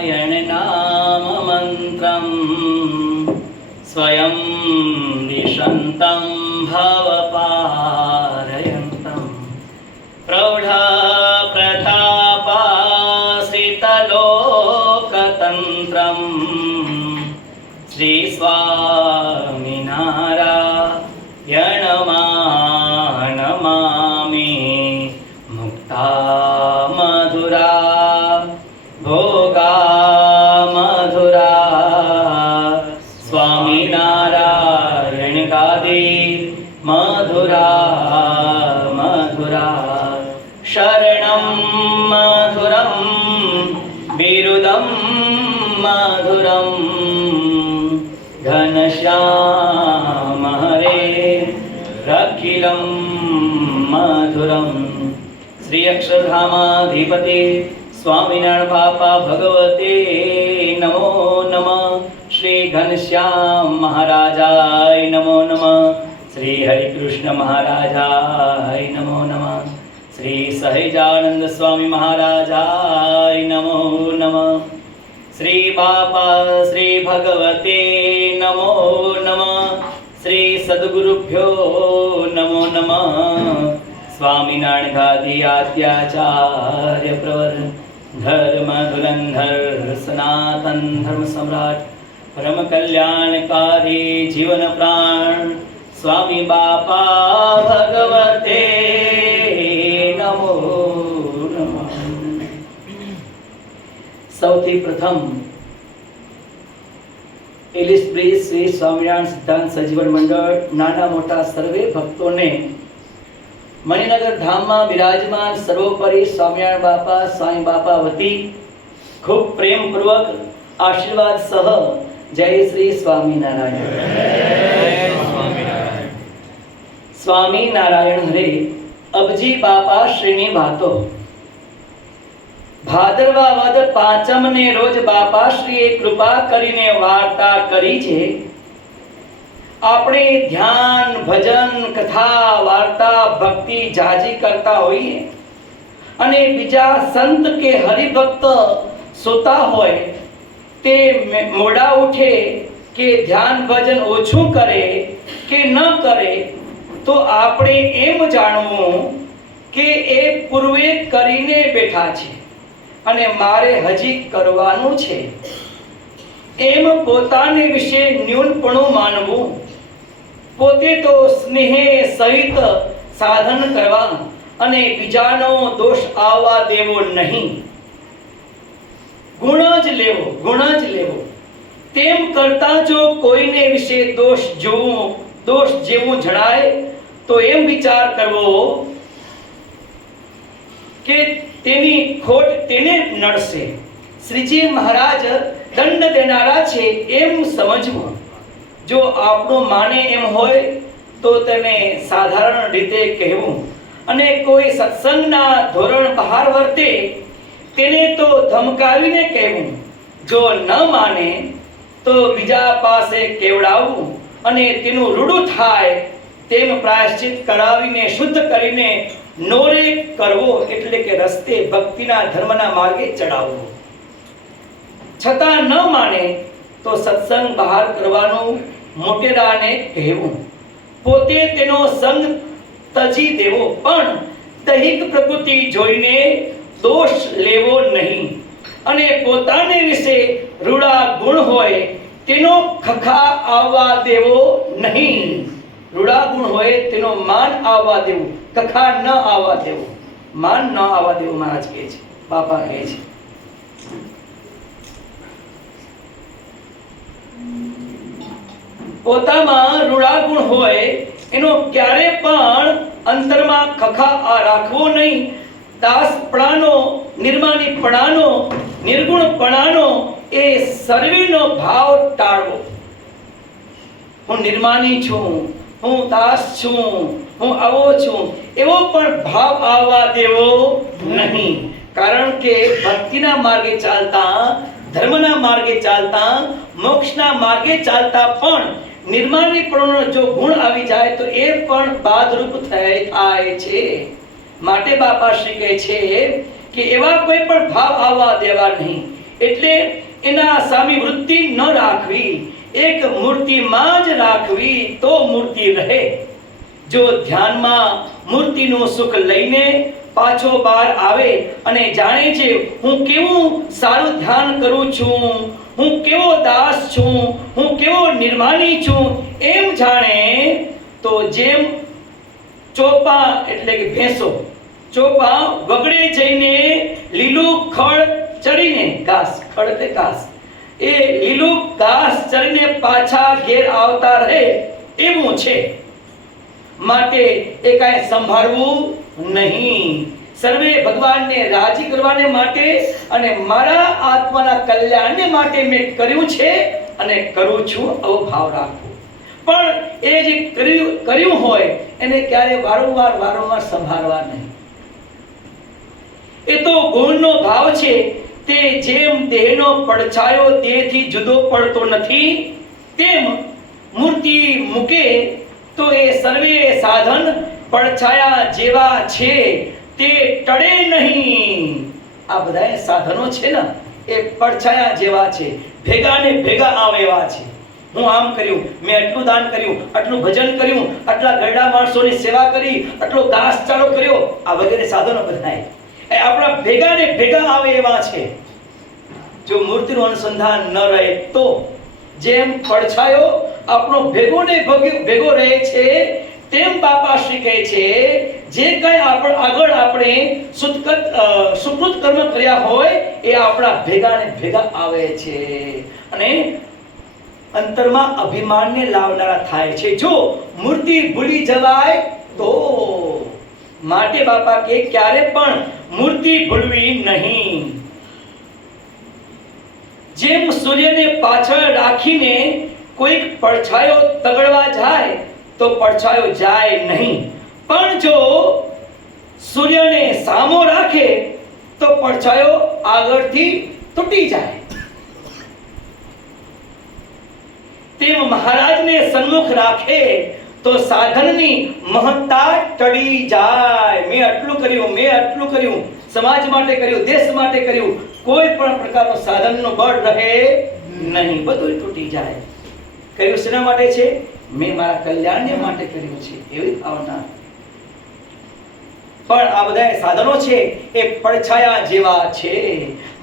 नारायण नाम मन्त्रं स्वयं दिशन्तं भवपारयन्तं प्रौढप्रतापाश्रितलोकतन्त्रं श्रीस्वामिनारायणमानमामि मुक्ता मधुरा भोगा मधुरा स्वामिनारायण गादे मधुरा मधुरा शरणं मधुरं बिरुदं मधुरं घनश्याम हरे रखिलं मधुरं श्री अक्षरधामाधिपते स्वामिनारायण बापा भगवते नमो नमः। श्री घनश्याम महाराजाय नमो नमः। श्री हरिकृष्ण महाराजाय नमो नमः। श्री सहजानंद स्वामी महाराजाय नमो नमः। श्री बापा श्री भगवते नमो नमः। श्री सद्गुरुभ्यो नमो नमः। स्वामिनारायण गादी आद्याचार्य प्रवर धर्म धुरंधर सनातन धर्म सम्राट परम कल्याणकारी जीवन प्राण स्वामी बापा भगवते नमो नमः। સૌથી પ્રથમ એલિસ બ્રિજ શ્રી સ્વામિનારાયણ સિદ્ધાંત સજીવન મંડળ નાના મોટા સર્વે ભક્તોને મણિનગર ધામમાં વિરાજમાન સર્વોપરી સ્વામિનારાયણ બાપા સ્વામી બાપા વતી ખૂબ પ્રેમપૂર્વક આશીર્વાદ સહ જય શ્રી સ્વામિનારાયણ। સ્વામિનારાયણ હરે અબજી બાપા શ્રીની વાતો। ભાદરવા વદ પાંચમ ને રોજ બાપાશ્રીએ કૃપા કરીને વાર્તા કરી છે। આપણે ધ્યાન ભજન કથા વાર્તા ભક્તિ જાજી કરતા હોઈએ અને બીજા સંત કે હરિભક્ત સોતા હોય તે મોડા ઉઠે કે ધ્યાન ભજન ઓછું કરે કે ન કરે તો આપણે એમ જાણવું કે એ પૂર્વે કરીને બેઠા છે અને મારે હજી કરવાનું છે એમ પોતાને વિશે ન્યૂનપણું માનવું। પોતે તો સ્નેહે સહિત સાધન કરવા અને બીજાનો દોષ આવવા દેવો નહીં। ગુણ જ લેવો તેમ કરતા જો કોઈને વિશે દોષ જેવું જણાય તો એમ વિચાર કરવો કે તેની ખોટ તેને નડશે। શ્રીજી મહારાજ દંડ દેનારા છે એમ સમજવું। જો આપણું માને એમ હોય તો તેને સાધારણ રીતે કહેવું અને કોઈ સત્સંગના ધોરણ બહાર વર્તે તેને તો ધમકાવીને કહેવું। જો ન માને તો બીજા પાસે કેવડાવવું અને તેનું રૂડું થાય તેમ પ્રાયશ્ચિત કરાવીને શુદ્ધ કરીને નોરે કરવો એટલે કે રસ્તે ભક્તિના ધર્મના માર્ગે ચડાવવો। છતાં ન માને તો સત્સંગ બહાર કરવાનું મોટેરાને કહેવું। પોતે તેનો સંગ તજી દેવો પણ દૈહિક પ્રકૃતિ જોઈને દોષ લેવો નહીં અને પોતાને વિશે રૂડા ગુણ હોય તેનો ખખા આવવા દેવો નહીં। રૂડા ગુણ હોય તેનો માન આવવા દેવું, કખા ન આવવા દેવું, માન ન આવવા દેવું મહારાજ કહે છે, બાપા કહે છે। પોતામાં રૂડા ગુણ હોય એનો ક્યારે પણ અંતરમાં ખખા રાખવો નહીં। દાસપણાનો, નિર્માનીપણાનો, નિર્ગુણપણાનો એ સર્વેનો ભાવ ટાળવો। હું નિર્માની છું, હું દાસ છું, હું આવો છું એવો પણ ભાવ આવવા દેવો નહીં। કારણ કે ભક્તિના માર્ગે ચાલતા, ધર્મના માર્ગે ચાલતા, મોક્ષના માર્ગે ચાલતા પણ નિર્માણીપણનો જો ગુણ આવી જાય તો એ પણ બાદરૂપ થાય છે। માટે બાપા શ્રી કહે છે કે એવા કોઈ પણ ભાવ આવવા દેવા નહીં। એટલે એના સામે વૃત્તિ ન રાખવી, એક મૂર્તિમાં જ રાખવી તો મૂર્તિ રહે. જો ધ્યાનમાં મૂર્તિનું સુખ લઈને પાછો બહાર આવે અને જાણે છે હું કેવું સારું ધ્યાન કરું છું, હું કેવો દાસ છું, હું કેવો નિર્માની છું, એમ જાણે તો જેમ ચોપા એટલે કે ભેંસો ચોપા વગડે જઈને લીલું ખડ ચડીને ઘાસ, ખડ એટલે ઘાસ, એ લીલું ઘાસ ચડીને પાછા ઘેર આવતા રહે એવું છે. માટે એ કાંઈ સંભાળવું નહીં. સર્વે ભગવાનને રાજી કરવાને માટે અને મારા આત્માના કલ્યાણને માટે મેં કર્યું છે અને કરું છું આવો ભાવ રાખવો. પણ એ જે કર્યું હોય એને ક્યારે વારંવાર સંભાળવા નહીં. એ તો ગુણનો ભાવ છે. તે જેમ દેહનો પડછાયો દેહથી જુદો પડતો નથી, તેમ મૂર્તિ મૂકે તો એ સર્વે સાધન પડછાયા જેવા છે, તે ટળે નહીં. આ બધા સાધનો છે ને એ પડછાયા જેવા છે, ભેગા ને ભેગા આવે એવા છે. હું આમ કર્યું, મેં આટલું દાન કર્યું, આટલું ભજન કર્યું, આટલા ગરડા માણસોની સેવા કરી, આટલો ઘાસચારો કર્યો, આ વગેરે સાધનો બધા એ આપણા ભેગા ને ભેગા આવે એવા છે. જો મૂર્તિનું અનુસંધાન ન રહે તો જેમ પડછાયો આપણો ભેગો ને ભેગો રહે છે, તેમ બાપા શ્રી કહે છે જે કઈ આગળ આપણે સુકૃત કર્મ કર્યા હોય એ આપણા ભેગા ને ભેગા આવે છે અને અંતરમાં અભિમાનને લાવનારા થાય છે. જો મૂર્તિ ભૂલી જવાય તો માટે બાપા કે ક્યારે પણ મૂર્તિ ભૂલવી નહીં. જેમ સૂર્યને પાછળ રાખીને કોઈક પડછાયો તગડવા જાય તો પડછાયો જાય નહીં, પણ જો સૂર્યને સામો રાખે તો પડછાયો આગળથી તૂટી જાય. તેમ મહારાજને સન્મુખ રાખે તો સાધનની મહત્તા ટળી જાય. મેં આટલું કર્યું, સમાજ માટે કર્યું, દેશ માટે કર્યું, કોઈ પણ પ્રકારનો સાધનનો બળ રહે નહીં, બધું તૂટી જાય. કર્યું શેના માટે છે? મેં મારા કલ્યાણને માટે કર્યું છે એવી ભાવના. પણ આ બધા સાધનો છે એ પડછાયા જેવા છે.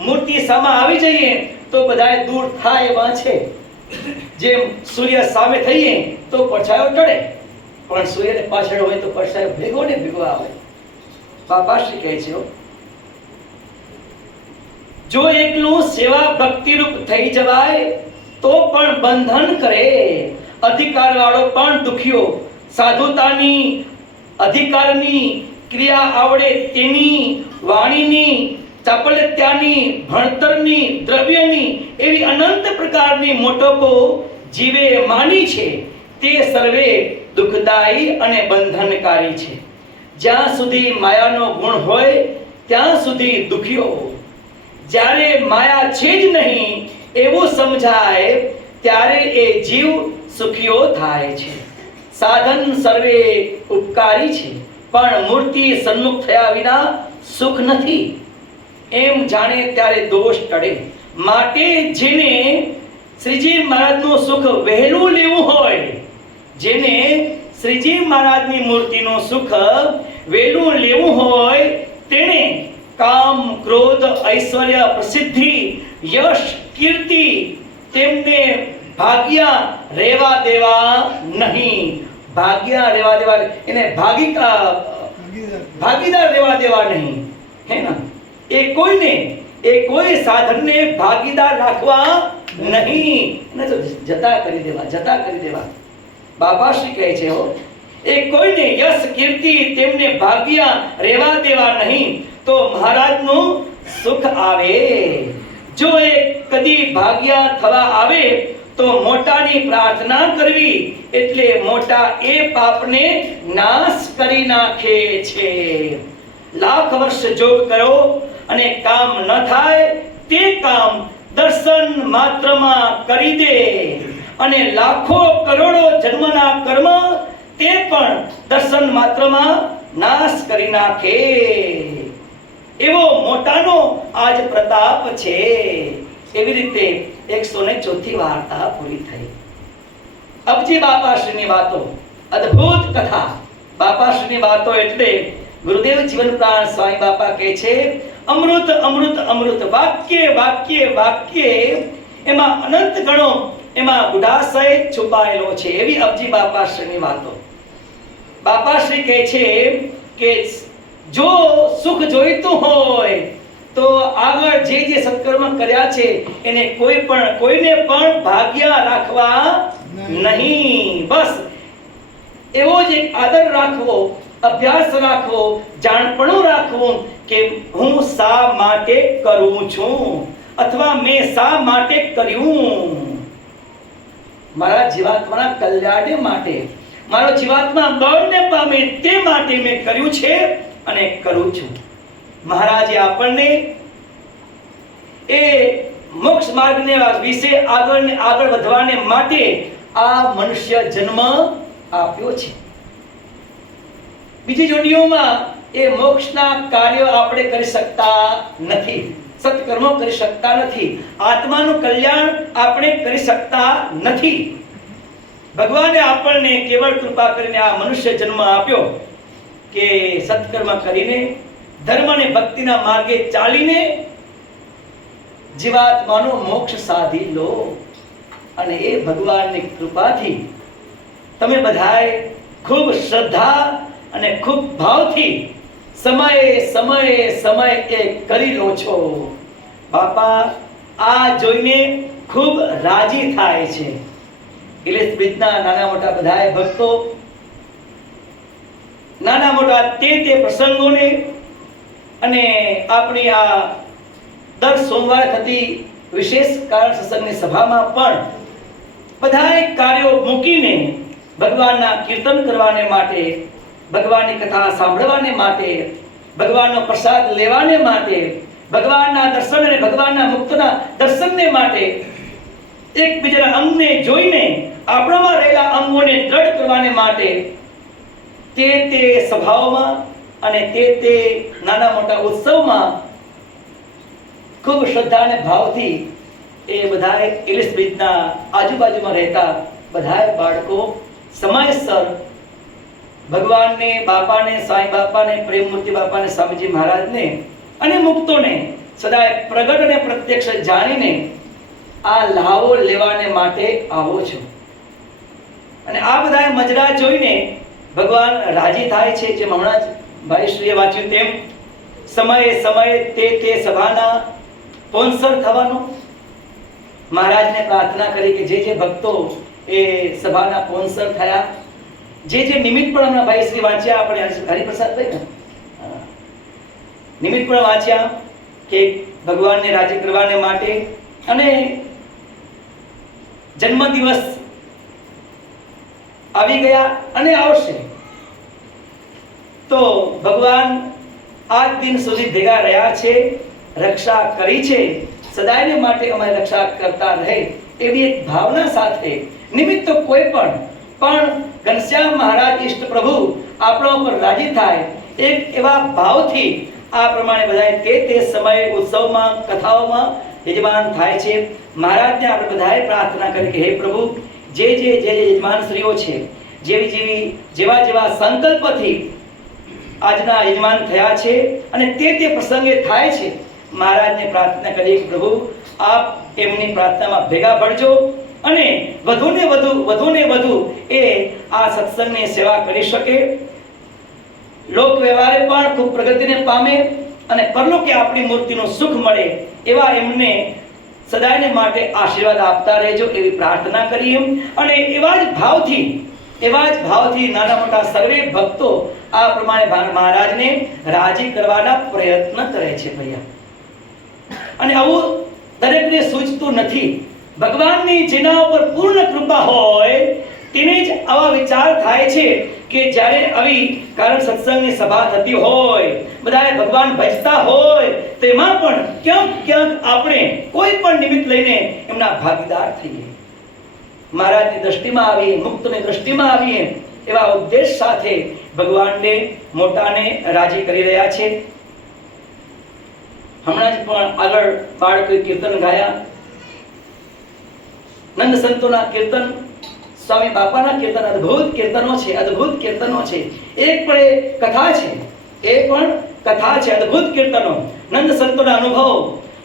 મૂર્તિ સામે આવી જઈએ તો બધા દૂર થાય એવા છે. જેમ સૂર્ય સામે થઈએ તો પડછાયો ટળે, પણ સૂર્યને પાછળ હોય તો પડછાયો ભેગો ને ભેગો આવે. બાપા શ્રી કહે છે જો એકલું સેવા ભક્તિ રૂપ થઈ જવાય તો પણ બંધન કરે. અધિકાર વાળો પણ દુખ્યો, સાધુતાની અધિકારની ક્રિયા આવડે તેની, વાણીની, ચાપલ્યતાની, ભણતરની, દ્રવ્યની એવી અનંત પ્રકારની મોટપો જીવે માની છે, તે સર્વે દુઃખદાયી અને બંધનકારી છે. જ્યાં સુધી માયાનો ગુણ હોય ત્યાં સુધી દુખ્યો. જ્યારે માયા છે જ નહીં એવું સમજાય ત્યારે એ જીવ સુખીઓ થાય છે. સાધન સર્વે ઉપકારી છે, પણ મૂર્તિ સન્મુખ થયા વિના સુખ નથી એમ જાણે ત્યારે દોષ ટળે. માટે જેને શ્રીજી મહારાજનું સુખ વહેલું લેવું હોય, જેને શ્રીજી મહારાજની મૂર્તિનું સુખ વહેલું લેવું હોય, તેને કામ, ક્રોધ, ઐશ્વર્ય, પ્રસિદ્ધિ, યશ, કીર્તિ તેમને ભાગ્યા રહેવા દેવા નહીં. ભાગ્યા રહેવા દેવા, એને ભાગીદાર રહેવા દેવા નહીં. હે ના, એ કોઈ સાધનને ભાગીદાર રાખવા નહીં, એને તો જતા કરી દેવા. બાબા શ્રી કહે છે એ કોઈને યશ, કીર્તિ તેમને ભાગ્યા રહેવા દેવા નહીં તો મહારાજનું સુખ આવે. જો એ કદી ભાગ્યા થવા આવે તો મોટાની પ્રાર્થના કરવી, એટલે મોટા એ પાપને નાશ કરી નાખે છે. લાખ વર્ષ જોગ કરો અને કામ ન થાય તે કામ દર્શન માત્રમાં કરી દે, અને લાખો કરોડો જન્મના કર્મ તે પણ દર્શન માત્રમાં નાશ કરી નાખે. એવો મોટાનો આજ પ્રતાપ છે. એવી રીતે 104 વાર્તા પૂરી થઈ. અબજી બાપાશ્રીની વાતો, અદ્ભુત કથા. બાપાશ્રીની વાતો એટલે ગુરુદેવ જીવન પ્રાણ સ્વામી બાપા કહે છે, અમૃત અમૃત અમૃત, વાક્ય વાક્ય વાક્ય, એમાં અનંત ગણો, એમાં ગુડાશય છુપાયેલો છે. એવી અબજી બાપાશ્રીની વાતો. બાપાશ્રી કહે છે કે જો સુખ જોઈતું હોય તો આગળ જે જે સત્કર્મ કર્યા છે એને કોઈને પણ ભાગ્યા રાખવા નહીં. બસ એવો જ એક આદર રાખવો, અભ્યાસ રાખવો, જાણપણું રાખવું કે હું શા માટે કરું છું અથવા મેં શા માટે કર્યું. મારા જીવાત્માના કલ્યાણ માટે, મારો જીવાત્મા બળને પામે તે માટે મેં કર્યું છે અને કરું છું. મહારાજે આપણને એ મોક્ષ માર્ગને વિશે આગળ વધવાને માટે આ મનુષ્ય જન્મ આપ્યો છે. બીજી જોડીઓમાં એ મોક્ષના કાર્યો આપણે કરી શકતા નથી, સત્કર્મો કરી શકતા નથી, આત્માનું કલ્યાણ આપણે કરી શકતા નથી. ભગવાને આપણને કેવળ કૃપા કરીને આ મનુષ્ય જન્મ આપ્યો કે સત્કર્મ કરીને, ધર્મ અને ભક્તિના માર્ગે ચાલીને જીવાત્માનો મોક્ષ સાધી લો. અને એ ભગવાનની કૃપાથી તમે બધાએ ખૂબ શ્રદ્ધા અને ખૂબ ભાવથી સમયે સમયે સમય એ કરી લો છો. બાપા આ જોઈને ખૂબ રાજી થાય છે. ઇલેશ બ્રિજના નાના મોટા બધાએ ભક્તો નાના મોટા તે પ્રસંગોને અને આપણી આ દર સોમવારે થતી વિશેષ કારણ સત્સંગની સભામાં પણ બધાએ કાર્યો મૂકીને ભગવાનના કીર્તન કરવાને માટે, ભગવાનની કથા સાંભળવાને માટે, ભગવાનનો પ્રસાદ લેવાને માટે, ભગવાનના દર્શન અને ભગવાનના મુક્તના દર્શનને માટે, એકબીજાના અંગને જોઈને આપણામાં રહેલા અંગોને દ્રઢ કરવાને માટે તે સભાઓમાં અને તે નાના મોટા ઉત્સવમાં ખૂબ શ્રદ્ધા અને ભાવથી એ બધાએ ઇલિશ બ્રિજના આજુબાજુમાં રહેતા બધાએ બાળકો સમયસર ભગવાનને, બાપાને, સાંઈ બાપાને, પ્રેમમૂર્તિ બાપાને, સ્વામીજી મહારાજને અને મુક્તોને સદાય પ્રગટ અને પ્રત્યક્ષ જાણીને આ લાવો લેવાને માટે આવો છો. અને આ બધાએ મજરા જોઈને ભગવાન રાજી થાય છે. જેમ હમણાં જ ભાઈશ્રીએ વાંચ્યું તેમ સમયે સમયે તે સભાના સ્પોન્સર થવાનો મહારાજને પ્રાર્થના કરી કે જે ભક્તો એ સભાના સ્પોન્સર થયા, જે નિમિત્ત પણ હમણાં ભાઈશ્રી વાંચ્યા, આપણે હરિપ્રસાદભાઈ ને નિમિત્ત પણ વાંચ્યા કે ભગવાનને રાજી કરવાને માટે અને જન્મદિવસ આવી ગયા અને આવશે તો ભગવાન આજ દિન સુધી ભેગા રહ્યા છે, રક્ષા કરી છે, સદાયને માટે અમારી રક્ષા કરતા રહે એવી એક ભાવના સાથે નિમિત્ત તો કોઈ પણ ઘનશ્યામ મહારાજ ઈષ્ટ પ્રભુ આપણા ઉપર રાજી થાય એક એવા ભાવથી આ પ્રમાણે બધાએ તે સમયે ઉત્સવમાં, કથાઓમાં યજમાન થાય છે. મહારાજને આપણે બધાએ પ્રાર્થના કરી કે હે પ્રભુ, જે યજમાનશ્રીઓ છે, જેવા સંકલ્પથી આજના યજમાન થયા છે અને તે પ્રસંગે થાય છે, મહારાજને પ્રાર્થના કરીએ કે પ્રભુ આપ એમની પ્રાર્થનામાં ભેગા પડજો અને વધુને વધુ એ આ સત્સંગની સેવા કરી શકે, લોક વ્યવહારે પણ ખૂબ પ્રગતિને પામે અને પરલોકે આપણી મૂર્તિનું સુખ મળે એવા એમને સદાયને માટે આશીર્વાદ આપતા રહેજો એવી પ્રાર્થના કરીએ. અને એવા જ ભાવથી નાના મોટા સર્વે ભક્તો આ પ્રમાણે મહારાજને રાજી કરવાના પ્રયત્ન કરે છે ભૈયા. અને આવું દરેકને સૂચતું નથી. ભગવાનની જેના ઉપર પૂર્ણ કૃપા હોય તેને જ આવા વિચાર થાય છે કે જ્યારે આવી કારણ સત્સંગની સભા થતી હોય, બધાએ ભગવાન ભજતા હોય, તેમાં પણ ક્યાંક આપણે કોઈ પણ નિમિત્ત લઈને એમના ભાગીદાર થઈએ, મહારાજની દ્રષ્ટિમાં આવીએ, મુક્તની દ્રષ્ટિમાં આવીએ એવા ઉદ્દેશ સાથે ભગવાનને મોટાને રાજી કરી રહ્યા છે. હમણાં જ પણ આગળ બાળકોએ કીર્તન ગાયા, નંદ સંતોના કીર્તન, સ્વામી બાપાના કીર્તન, અદ્ભુત કીર્તનો છે, અદ્ભુત કીર્તનો છે. એક પણ એ કથા છે, એ પણ કથા છે, અદ્ભુત કીર્તનો, નંદ સંતોના અનુભવ,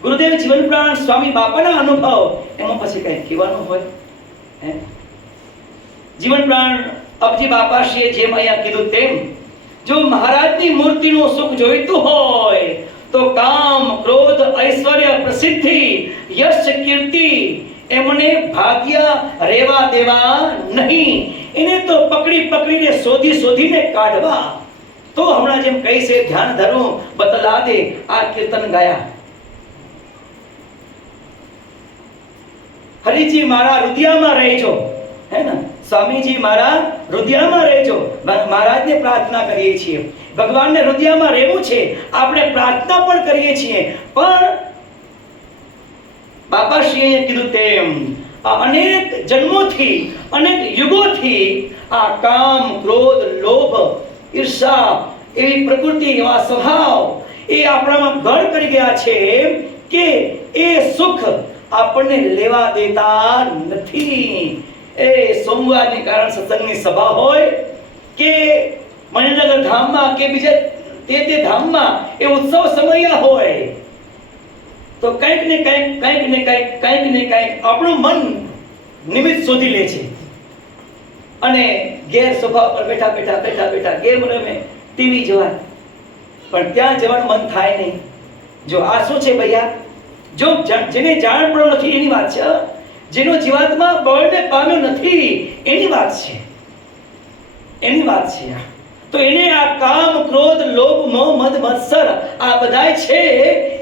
ગુરુદેવ જીવન પ્રાણ સ્વામી બાપાના અનુભવ, એમાં પછી કઈ કહેવાનું હોય? જીવન પ્રાણ અબજી બાપાશ્રીએ જેમ અહીંયા કીધું તેમ, જો મહારાજની મૂર્તિનું સુખ જોઈતું હોય તો કામ, ક્રોધ, ઐશ્વર્ય, પ્રસિદ્ધિ, યશ, કીર્તિ એમને ભાગ્ય રેવા દેવા નહીં. એને તો પકડી પકડીને શોધીને કાઢવા. તો હમણાં જેમ કહી છે, ધ્યાન ધરું બતલા દે, આ કીર્તન ગાયા. હરિજી મારા હૃદયમાં રહેજો, હે ને, સ્વામીજી મારા હૃદયમાં રહેજો. મહારાજને પ્રાર્થના કરીએ છીએ, ભગવાનને હૃદયમાં રહેવું છે, આપણે પ્રાર્થના પણ કરીએ છીએ. પણ બાપાશ્રીએ કીધું તેમ આ અનેક જન્મોથી, અનેક યુગોથી આ કામ, ક્રોધ, લોભ, ઈર્ષા એવી પ્રકૃતિ, એવા સ્વભાવ એ આપણામાં ઘર કરી ગયા છે કે એ સુખ આપણને લેવા દેતા નથી. એ સોમવારની કારણ સત્સંગની સભા હોય કે મણિનગર ધામમાં કે બીજા તે ધામમાં એ ઉત્સવ સમય હોય તો કંઈક ને કંઈક આપણું મન નિમિત્ત શોધી લે છે અને ગેર સોફા પર બેઠા ગેમ રમે, ટીવી જોવા, પણ ત્યાં જવાનું મન થાય નહીં. જો આ શું છે ભૈયા? જો જેને જાણ પણ નથી એની વાત છે, જેનો જીવાત્મા બળને પામ્યો નથી એની વાત છે, એની વાત છે. તો એને આ કામ, ક્રોધ, લોભ, મોહ, મદ, મત્સર આ બધાય છે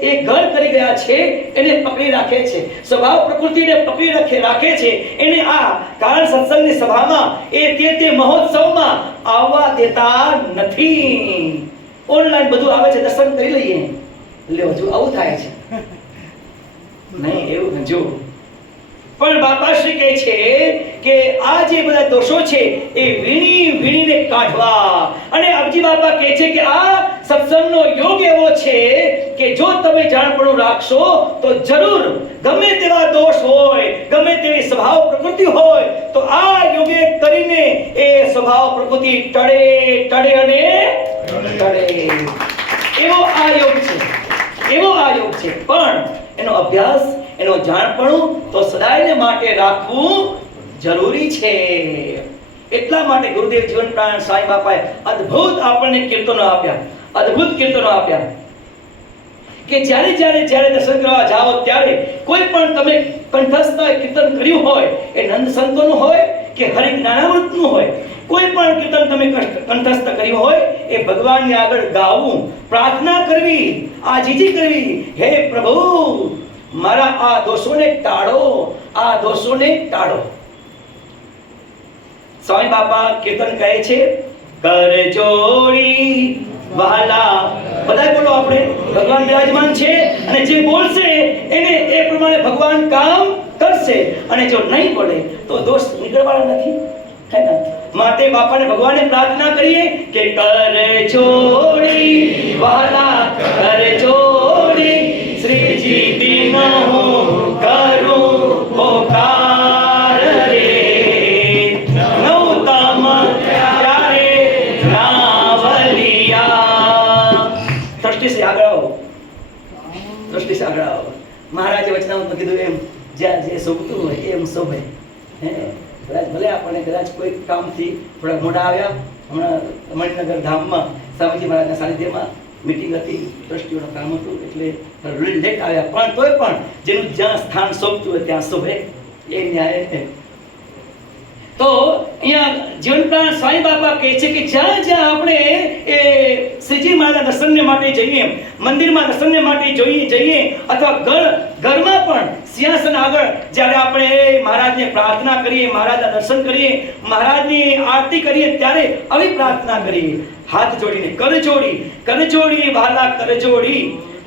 એ ઘર કરી ગયા છે, એને પકડી રાખે છે, સ્વભાવ પ્રકૃતિને પકડી રાખે છે. એને આ કારણ સત્સંગની સભામાં એ તે મહોત્સવમાં આવવા દેતા નથી. ઓનલાઈન બધું આવે છે, દર્શન કરી લઈએ, લ્યો જો આવું થાય છે. નહીં એવું જો. પણ બાપાશ્રી કહે છે કે આ જે બધા દોષો છે એ વીણીને કાઢવા. અને અબજી બાપા કહે છે કે આ સત્સંગનો યોગ એવો છે કે જો તમે જાણપણું રાખશો તો જરૂર ગમે તેવા દોષ હોય, ગમે તેવી સ્વભાવ પ્રકૃતિ હોય તો આ યોગે કરીને એ સ્વભાવ પ્રકૃતિ ટળે અને ટળે. એવો આ યોગ છે, એવો આ યોગ છે. પણ એનો અભ્યાસ, એનો જાણપણું તો સદાયને માટે રાખવું જરૂરી છે. એટલા માટે ગુરુદેવ જીવન પ્રાણ સાંઈ બાપાએ અદ્ભુત આપણને કીર્તનો આપ્યા, અદ્ભુત કીર્તનો આપ્યા કે જ્યારે દર્શન કરવા જાઓ ત્યારે કોઈ પણ તમે કંઠસ્થ કીર્તન કર્યું હોય, એ નંદ સંતોનું હોય કે હરિ જ્ઞાનામૃતનું હોય, કોઈ પણ કીર્તન તમે કંઠસ્થ કર્યું હોય એ ભગવાનની આગળ ગાવું, પ્રાર્થના કરવી, આજીજી કરવી, હે પ્રભુ મારા આ દોષોને ટાળો, આ દોષોને ટાળો. સ્વામી બાપા કીર્તન કહે છે, કર જોડી વહાલા, બધા બોલો આપણે, ભગવાન બિરાજમાન છે અને જે બોલશે એને એ પ્રમાણે ભગવાન કામ કરશે. અને જો નહીં બોલે તો દોષ નીકળવાના નથી, હે ને? માટે બાપાને ભગવાનને પ્રાર્થના કરીએ કે કર જોડી વહાલા, કર જોડી શ્રીજી દિન હું કરું પોકાર રે, નવતમ ત્યારે નાવલિયા. દ્રષ્ટિથી આગળ આવો, દ્રષ્ટિથી આગળ આવો. મહારાજે વચનામૃતમાં કીધું એમ જ્યાં જે શોભતું હોય એમ શોભે. ભલે આપણને કદાચ કોઈ કામથી થોડા મોડા આવ્યા, હમણાં મણિનગર ધામમાં સ્વામીજી મહારાજના સાનિધ્યમાં મીટિંગ હતી, ટ્રસ્ટીઓનું કામ હતું એટલે લેટ આવ્યા, પણ તોય પણ જેનું જ્યાં સ્થાન શોભતું હોય ત્યાં શોભે, એ ન્યાય. તો અહીંયા જીવન પ્રાણ સ્વામી બાપા કહે છે કે જ્યાં આપણે એ શ્રીજી મહારાજના દર્શનને માટે જઈએ, મંદિરમાં દર્શનને માટે જઈએ અથવા ઘરમાં પણ સિંહાસન આગળ જ્યારે આપણે મહારાજને પ્રાર્થના કરીએ, મહારાજના દર્શન કરીએ, મહારાજની આરતી કરીએ ત્યારે આવી પ્રાર્થના કરીએ, હાથ જોડીને, કરજોડી વાલા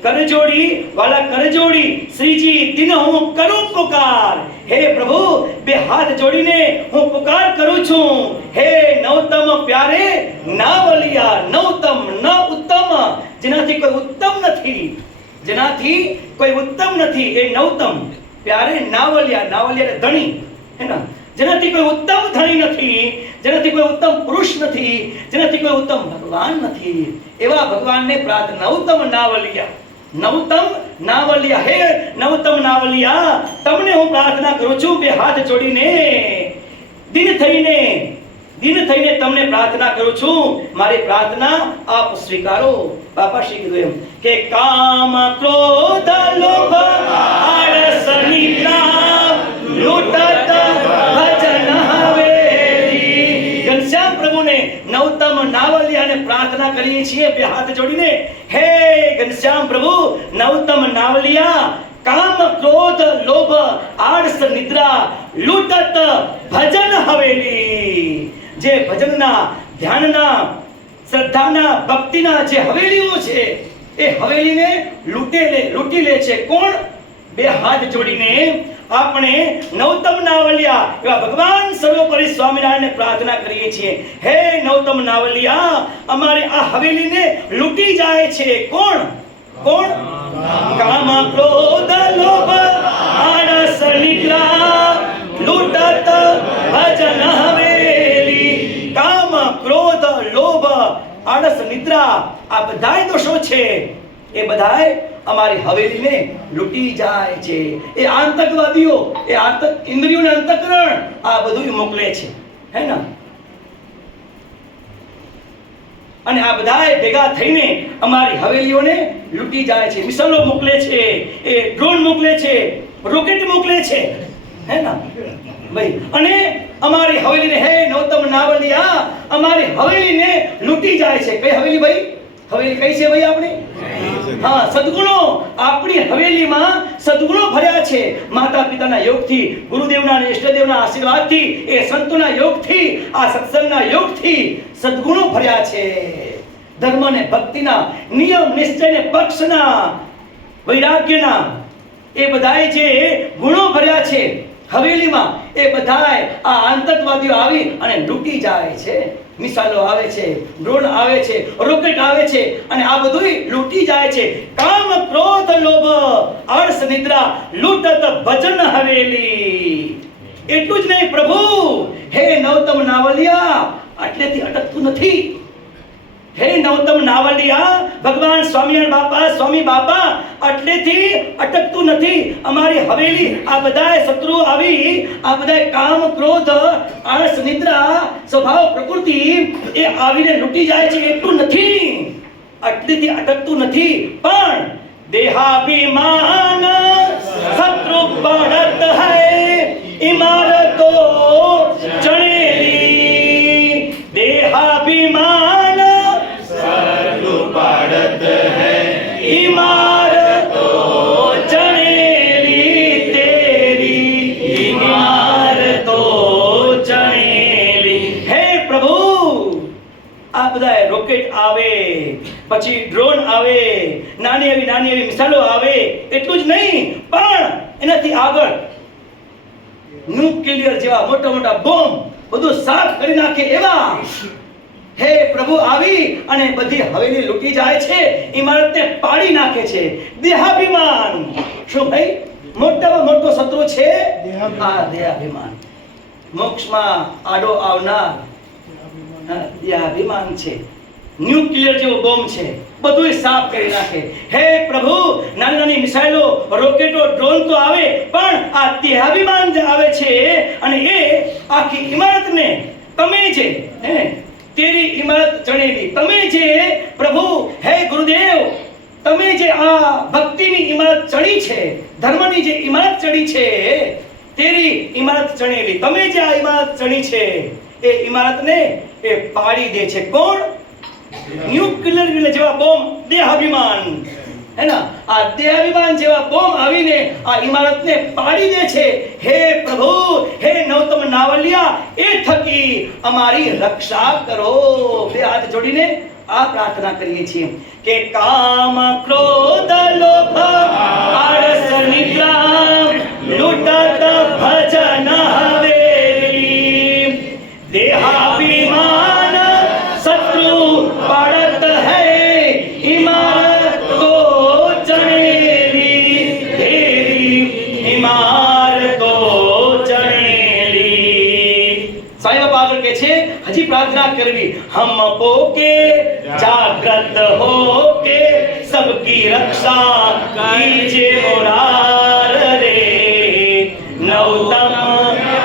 કરજોડી વાલા કરજોડી શ્રીજી દિન હું કરું પુકાર. હે પ્રભુ બે હાથ જોડીને હું પુકાર કરું છું, હે નવતમ પ્યારે નાવલિયા, નવતમ ન ઉત્તમ, જેનાથી કોઈ ઉત્તમ નથી, જેનાથી કોઈ ઉત્તમ નથી એ નવતમ પ્યારે નાવલિયા, નાવલિયા ધણી હે ના, જેનાથી કોઈ ઉત્તમ ધણી નથી, જેનાથી કોઈ ઉત્તમ પુરુષ નથી, જેનાથી કોઈ ઉત્તમ ભગવાન નથી, એવા ભગવાનને પ્રાર્થના. નવતમ નાવલિયા, નવતમ નાવલિયા, હે નવતમ નાવલિયા, તમને હું પ્રાર્થના કરું છું, બે હાથ જોડીને દિન થઈને તમને પ્રાર્થના કરું છું, મારી પ્રાર્થના આપ સ્વીકારો. બાપા શ્રી કીધું એમ કે કામ ક્રોધ લોભ આળસ નિદ્રા લૂંટત ભજન હવેલી. ઘનશ્યામ પ્રભુને નવતમ નાવલિયાને પ્રાર્થના કરીએ છીએ બે હાથ જોડીને, હે ઘનશ્યામ પ્રભુ નવતમ નાવલિયા, કામ ક્રોધ લોભ આળસ નિદ્રા લૂંટત ભજન હવેલી. જે ભજનના, ધ્યાનના, શ્રદ્ધાના, ભક્તિના જે હવેલીઓ છે એ હવેલીને લૂંટી લે છે. કોણ? બે હાથ જોડીને આપણે નવતમ નાવલિયા એવા ભગવાન સર્વોપરી સ્વામિનારાયણને પ્રાર્થના કરીએ છીએ, હે નવતમ નાવલિયા, અમારે આ હવેલીને લૂંટી જાય છે. કોણ? કોણ? કામ ક્રોધ લોભ આળસ નિદ્રા લૂંટત ભજન હવેલી. કામ ક્રોધ લોભ આળસ નિદ્રા આ બધાય દોષો છે એ બધાય અમારી હવેલીને લૂંટી જાય છે. એ આતંકવાદીઓ, એ ઇન્દ્રિયોને અંતકરણ આ બધું મોકલે છે, હે ને? અને આ બધાય ભેગા થઈને અમારી હવેલીઓને લૂંટી જાય છે. મિસાઇલો મોકલે છે, એ ડ્રોન મોકલે છે, રોકેટ મોકલે છે, હે ને ભાઈ? અને અમારી હવેલીને, હે નવતમ નાવલિયા, અમારી હવેલીને લૂંટી જાય છે. કઈ હવેલી ભાઈ? હવેલી કઈ છે ભાઈ આપણી? હા, સદગુણો. આપણી હવેલીમાં સદગુણો ભર્યા છે. માતા પિતાના યોગથી, ગુરુદેવના અને ઇષ્ટદેવના આશીર્વાદથી, એ સંતોના યોગથી, આ સત્સંગના યોગથી સદગુણો ભર્યા છે. ધર્મ અને ભક્તિના, નિયમ નિશ્ચય ને પક્ષના, વૈરાગ્યના એ બધાય જે ગુણો ભર્યા છે હવેલીમાં, એ બધાય આ આતંકવાદીઓ આવી અને લૂંટી જાય છે. મિસાઇલો આવે છે, ડ્રોન આવે છે, રોકેટ આવે છે, અને આ બધું લૂંટી જાય છે. કામ ક્રોધ લોભ આળસ નિદ્રા લૂંટત ભજન હવેલી. એટલું જ નહીં પ્રભુ, હે નવતમ નાવલિયા, આટલેથી અટકતું નથી. હે નવતમ નાવલિયા, ભગવાન સ્વામિનારાયણ બાપા, સ્વામી બાપા, આટલેથી અટકતું નથી. અમારી હવેલી આ બધાય શત્રુ આવી, આ બધાય કામ ક્રોધ આળસ નિદ્રા સ્વભાવ પ્રકૃતિ એ આવીને લૂંટી જાય છે. એટલું નથી, આટલેથી અટકતું નથી. પણ દેહાભિમાન શત્રુ बढ़त है इमारतो चढ़ेली. देहाभिमान शत्रु बढ़त है इमारतो चढ़ेली. तेरी इमारतो चढ़ेली. हे प्रभु, આ બધા રોકેટ આવે, પછી ડ્રોન આવે, નાની એવી મિસાઇલો આવે. એટલું જ નહીં, પણ એનાથી આગળ ન્યુક્લિયર જેવા મોટા બોમ્બ બધું સાફ કરી નાખે એવા હે પ્રભુ આવી અને બધી હવેલી લૂંટી જાય છે, ઇમારતને પાડી નાખે છે. દેહાભિમાન. શું ભાઈ મોટામાં મોટો શત્રુ છે? આ દેહાભિમાન. મોક્ષમાં આડો આવનાર દેહાભિમાન છે. ન્યુક્લિયર જેવો બોમ્બ છે, બધું સાફ કરી નાખે. હે પ્રભુ, નાની મિસાઇલો, રોકેટો, ડ્રોન તો આવે, પણ આ દેહાભિમાન જે આવે છે અને એ આખી ઇમારતને તમે જે તેરી ઇમારત ચણેલી, તમે જે પ્રભુ, હે ગુરુદેવ, તમે જે આ ભક્તિની ઇમારત ચણી છે, ધર્મની જે ઇમારત ચણી છે, તેરી ઇમારત ચણેલી, તમે જે આ ઇમારત ચણી છે એ ઇમારતને એ પાડી દે છે. કોણ? ન્યુક્લિયર જેવા બોમ્બ. દેહાભિમાન, હે ના? આ દેહાભિમાન જેવા બોમ્બ આવીને આ ઇમારતને પાડી દે છે. હે પ્રભુ, હે નવતમ નાવલિયા, એ થકી અમારી રક્ષા કરો. બે હાથ જોડીને આ પ્રાર્થના કરીએ છીએ કે કામ ક્રોધ લોભ આળસ નિદ્રા લૂંટત ભજન હવેલી. देहाभिमान शत्रु बढ़त है इमारत को चढ़े હજી પ્રાર્થના કરવી, હમ પોકે જાગ્રત હો કે સબકી રક્ષા કીજે મુરાર રે, નવતમ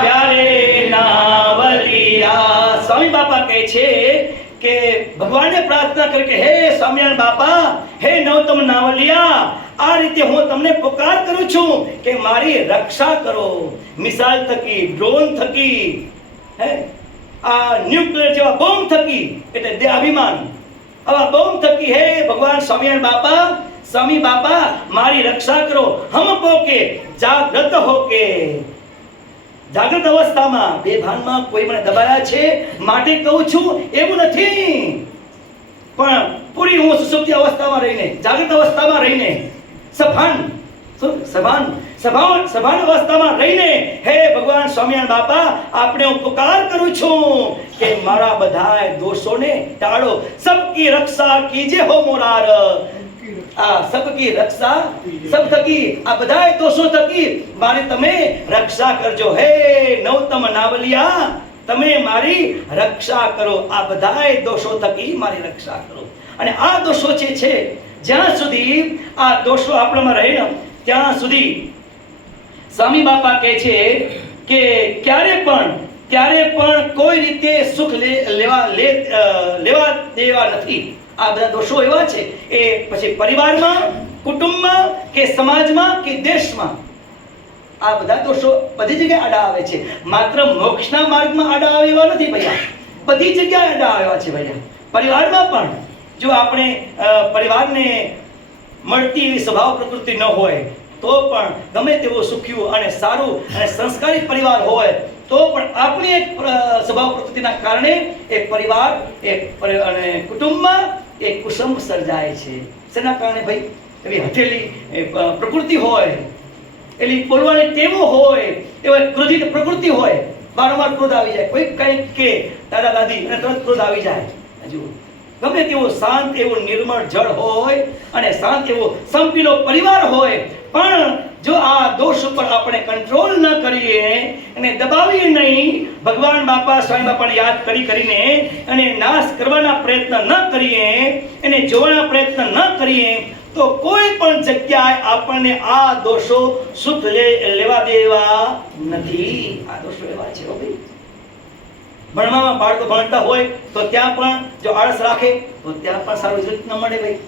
પ્યારે નાવલિયા. સ્વામી બાપા કહે છે કે ભગવાનને પ્રાર્થના કરી કે હે સ્વામિનારાયણ બાપા, હે નવતમ નાવલિયા, આ રીતે હું તમને પુકાર કરું છું કે મારી રક્ષા કરો. મિસાઇલ થકી, ડ્રોન થકી, હે આ ન્યુક્લિયર જેવા બોમ્બ થકી, એટલે દેહાભિમાન આવા બોમ્બ થકી, હે ભગવાન સ્વામિનારાયણ બાપા, સ્વામી બાપા મારી રક્ષા કરો. હમ પોકે જાગ્રત હો કે, જાગૃત અવસ્થામાં બેભાનમાં કોઈ મને દબાયા છે માટે કહું છું એવું નથી, પણ પૂરી હું સુષુપ્તિ અવસ્થામાં રહીને, જાગૃત અવસ્થામાં રહીને, સભાન અવસ્થામાં રહીને હે ભગવાન સ્વામિનારાયણ બાપા આપણે હું પુકાર કરું છું કે મારા બધા દોષોને ટાળો. સબકી રક્ષા કીજે હો મોરાર. આ સબકી રક્ષા, સબ થકી, આ બધા દોષો થકી મારી તમે રક્ષા કરજો. હે નવતમ નાવલિયા, તમે મારી રક્ષા કરો. આ બધા દોષો થકી મારી રક્ષા કરો. અને આ દોષો છે જ્યાં સુધી આ દોષો આપણામાં રહે ને ત્યાં સુધી સ્વામી બાપા કહે છે કે ક્યારે પણ કોઈ રીતે સુખ લેવા દેવા નથી. આ બધા દોષો એવા છે એ પછી પરિવારમાં, કુટુંબમાં કે સમાજમાં કે દેશમાં આ બધા દોષો બધી જગ્યાએ આડા આવે છે. માત્ર મોક્ષના માર્ગમાં આડા આવે એવા નથી ભૈયા, બધી જગ્યાએ આડા આવ્યા છે ભૈયા. પરિવારમાં પણ જો આપણે પરિવારને મળતી એવી સ્વભાવ પ્રકૃતિ ન હોય તો પણ ગમે તેવો સુખ્યું અને સારું અને સંસ્કારી પરિવાર હોય તો પણ આપણી એક સ્વભાવ પ્રકૃતિના કારણે એક પરિવાર અને કુટુંબમાં એક કુસુમ સર્જાય છે. શેના કારણે ભાઈ? એવી હઠેલી પ્રકૃતિ હોય, એવી બોલવાની ટેવો હોય, એવી ક્રોધિત પ્રકૃતિ હોય, વારંવાર ક્રોધ આવી જાય, કોઈ કંઈક કે દાદા દાદી અને તરત ક્રોધ આવી જાય. હજુ ગમે તેવો શાંત એવો નિર્મળ જળ હોય અને શાંત એવો સંપીલો પરિવાર હોય, પણ જો આ દોષ ઉપર આપણે કંટ્રોલ ન કરીએ અને દબાવીએ નહીં, ભગવાન બાપા સ્વામી બાપાને યાદ કરીને અને નાશ કરવાના પ્રયત્ન ન કરીએ, એને જોવાના પ્રયત્ન ન કરીએ તો કોઈ પણ જગ્યાએ આપણને આ દોષો સુખ લેવા દેવા નથી. આ દોષો એવા છે ભાઈ. ભણવામાં બાળકો ભણતા હોય તો ત્યાં પણ જો આળસ રાખે તો ત્યાં પણ સારું રિઝલ્ટ ન મળે ભાઈ.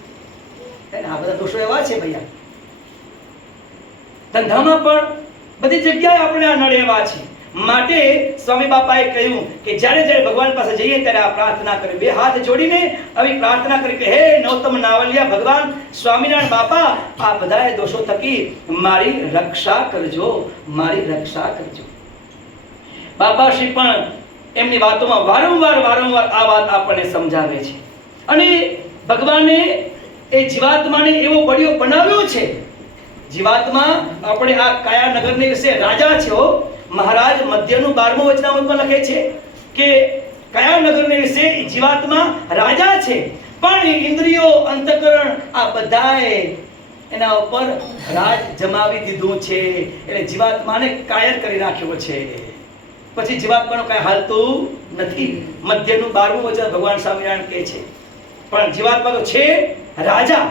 આ બધા દોષો એવા છે ભૈયા. ધંધામાં પણ બધી જગ્યાએ આપણે આ નડે એવા છે. માટે સ્વામી બાપાએ કહ્યું કે જ્યારે ભગવાન પાસે જઈએ ત્યારે આ પ્રાર્થના કરી, બે હાથ જોડીને આવી પ્રાર્થના કરી કે હે નવતમ નાવલિયા ભગવાન સ્વામિનારાયણ બાપા, આ બધા દોષો થકી મારી રક્ષા કરજો, મારી રક્ષા કરજો. બાપાશ્રી પણ એમની વાતોમાં વારંવાર આ વાત આપણને સમજાવે છે. અને ભગવાને એ જીવાત્માને એવો બળિયો બનાવ્યો છે. જીવાત્મા આપણે આ કાયાનગરને વિશે રાજા છે. મહારાજ મધ્યનું 12મું વચનામૃતમાં લખે છે કે કાયાનગરને વિશે જીવાત્મા રાજા છે, પણ ઇન્દ્રિયો, અંતઃકરણ આ બધાએ એના ઉપર રાજ જમાવી દીધું છે. એટલે જીવાત્માને કાયર કરી નાખ્યો છે. પછી જીવાત્માનું કઈ હાલતું નથી. મધ્યનું 12મું વચન ભગવાન સ્વામિનારાયણ કહે છે. પણ જીવાત્મા તો છે રાજા,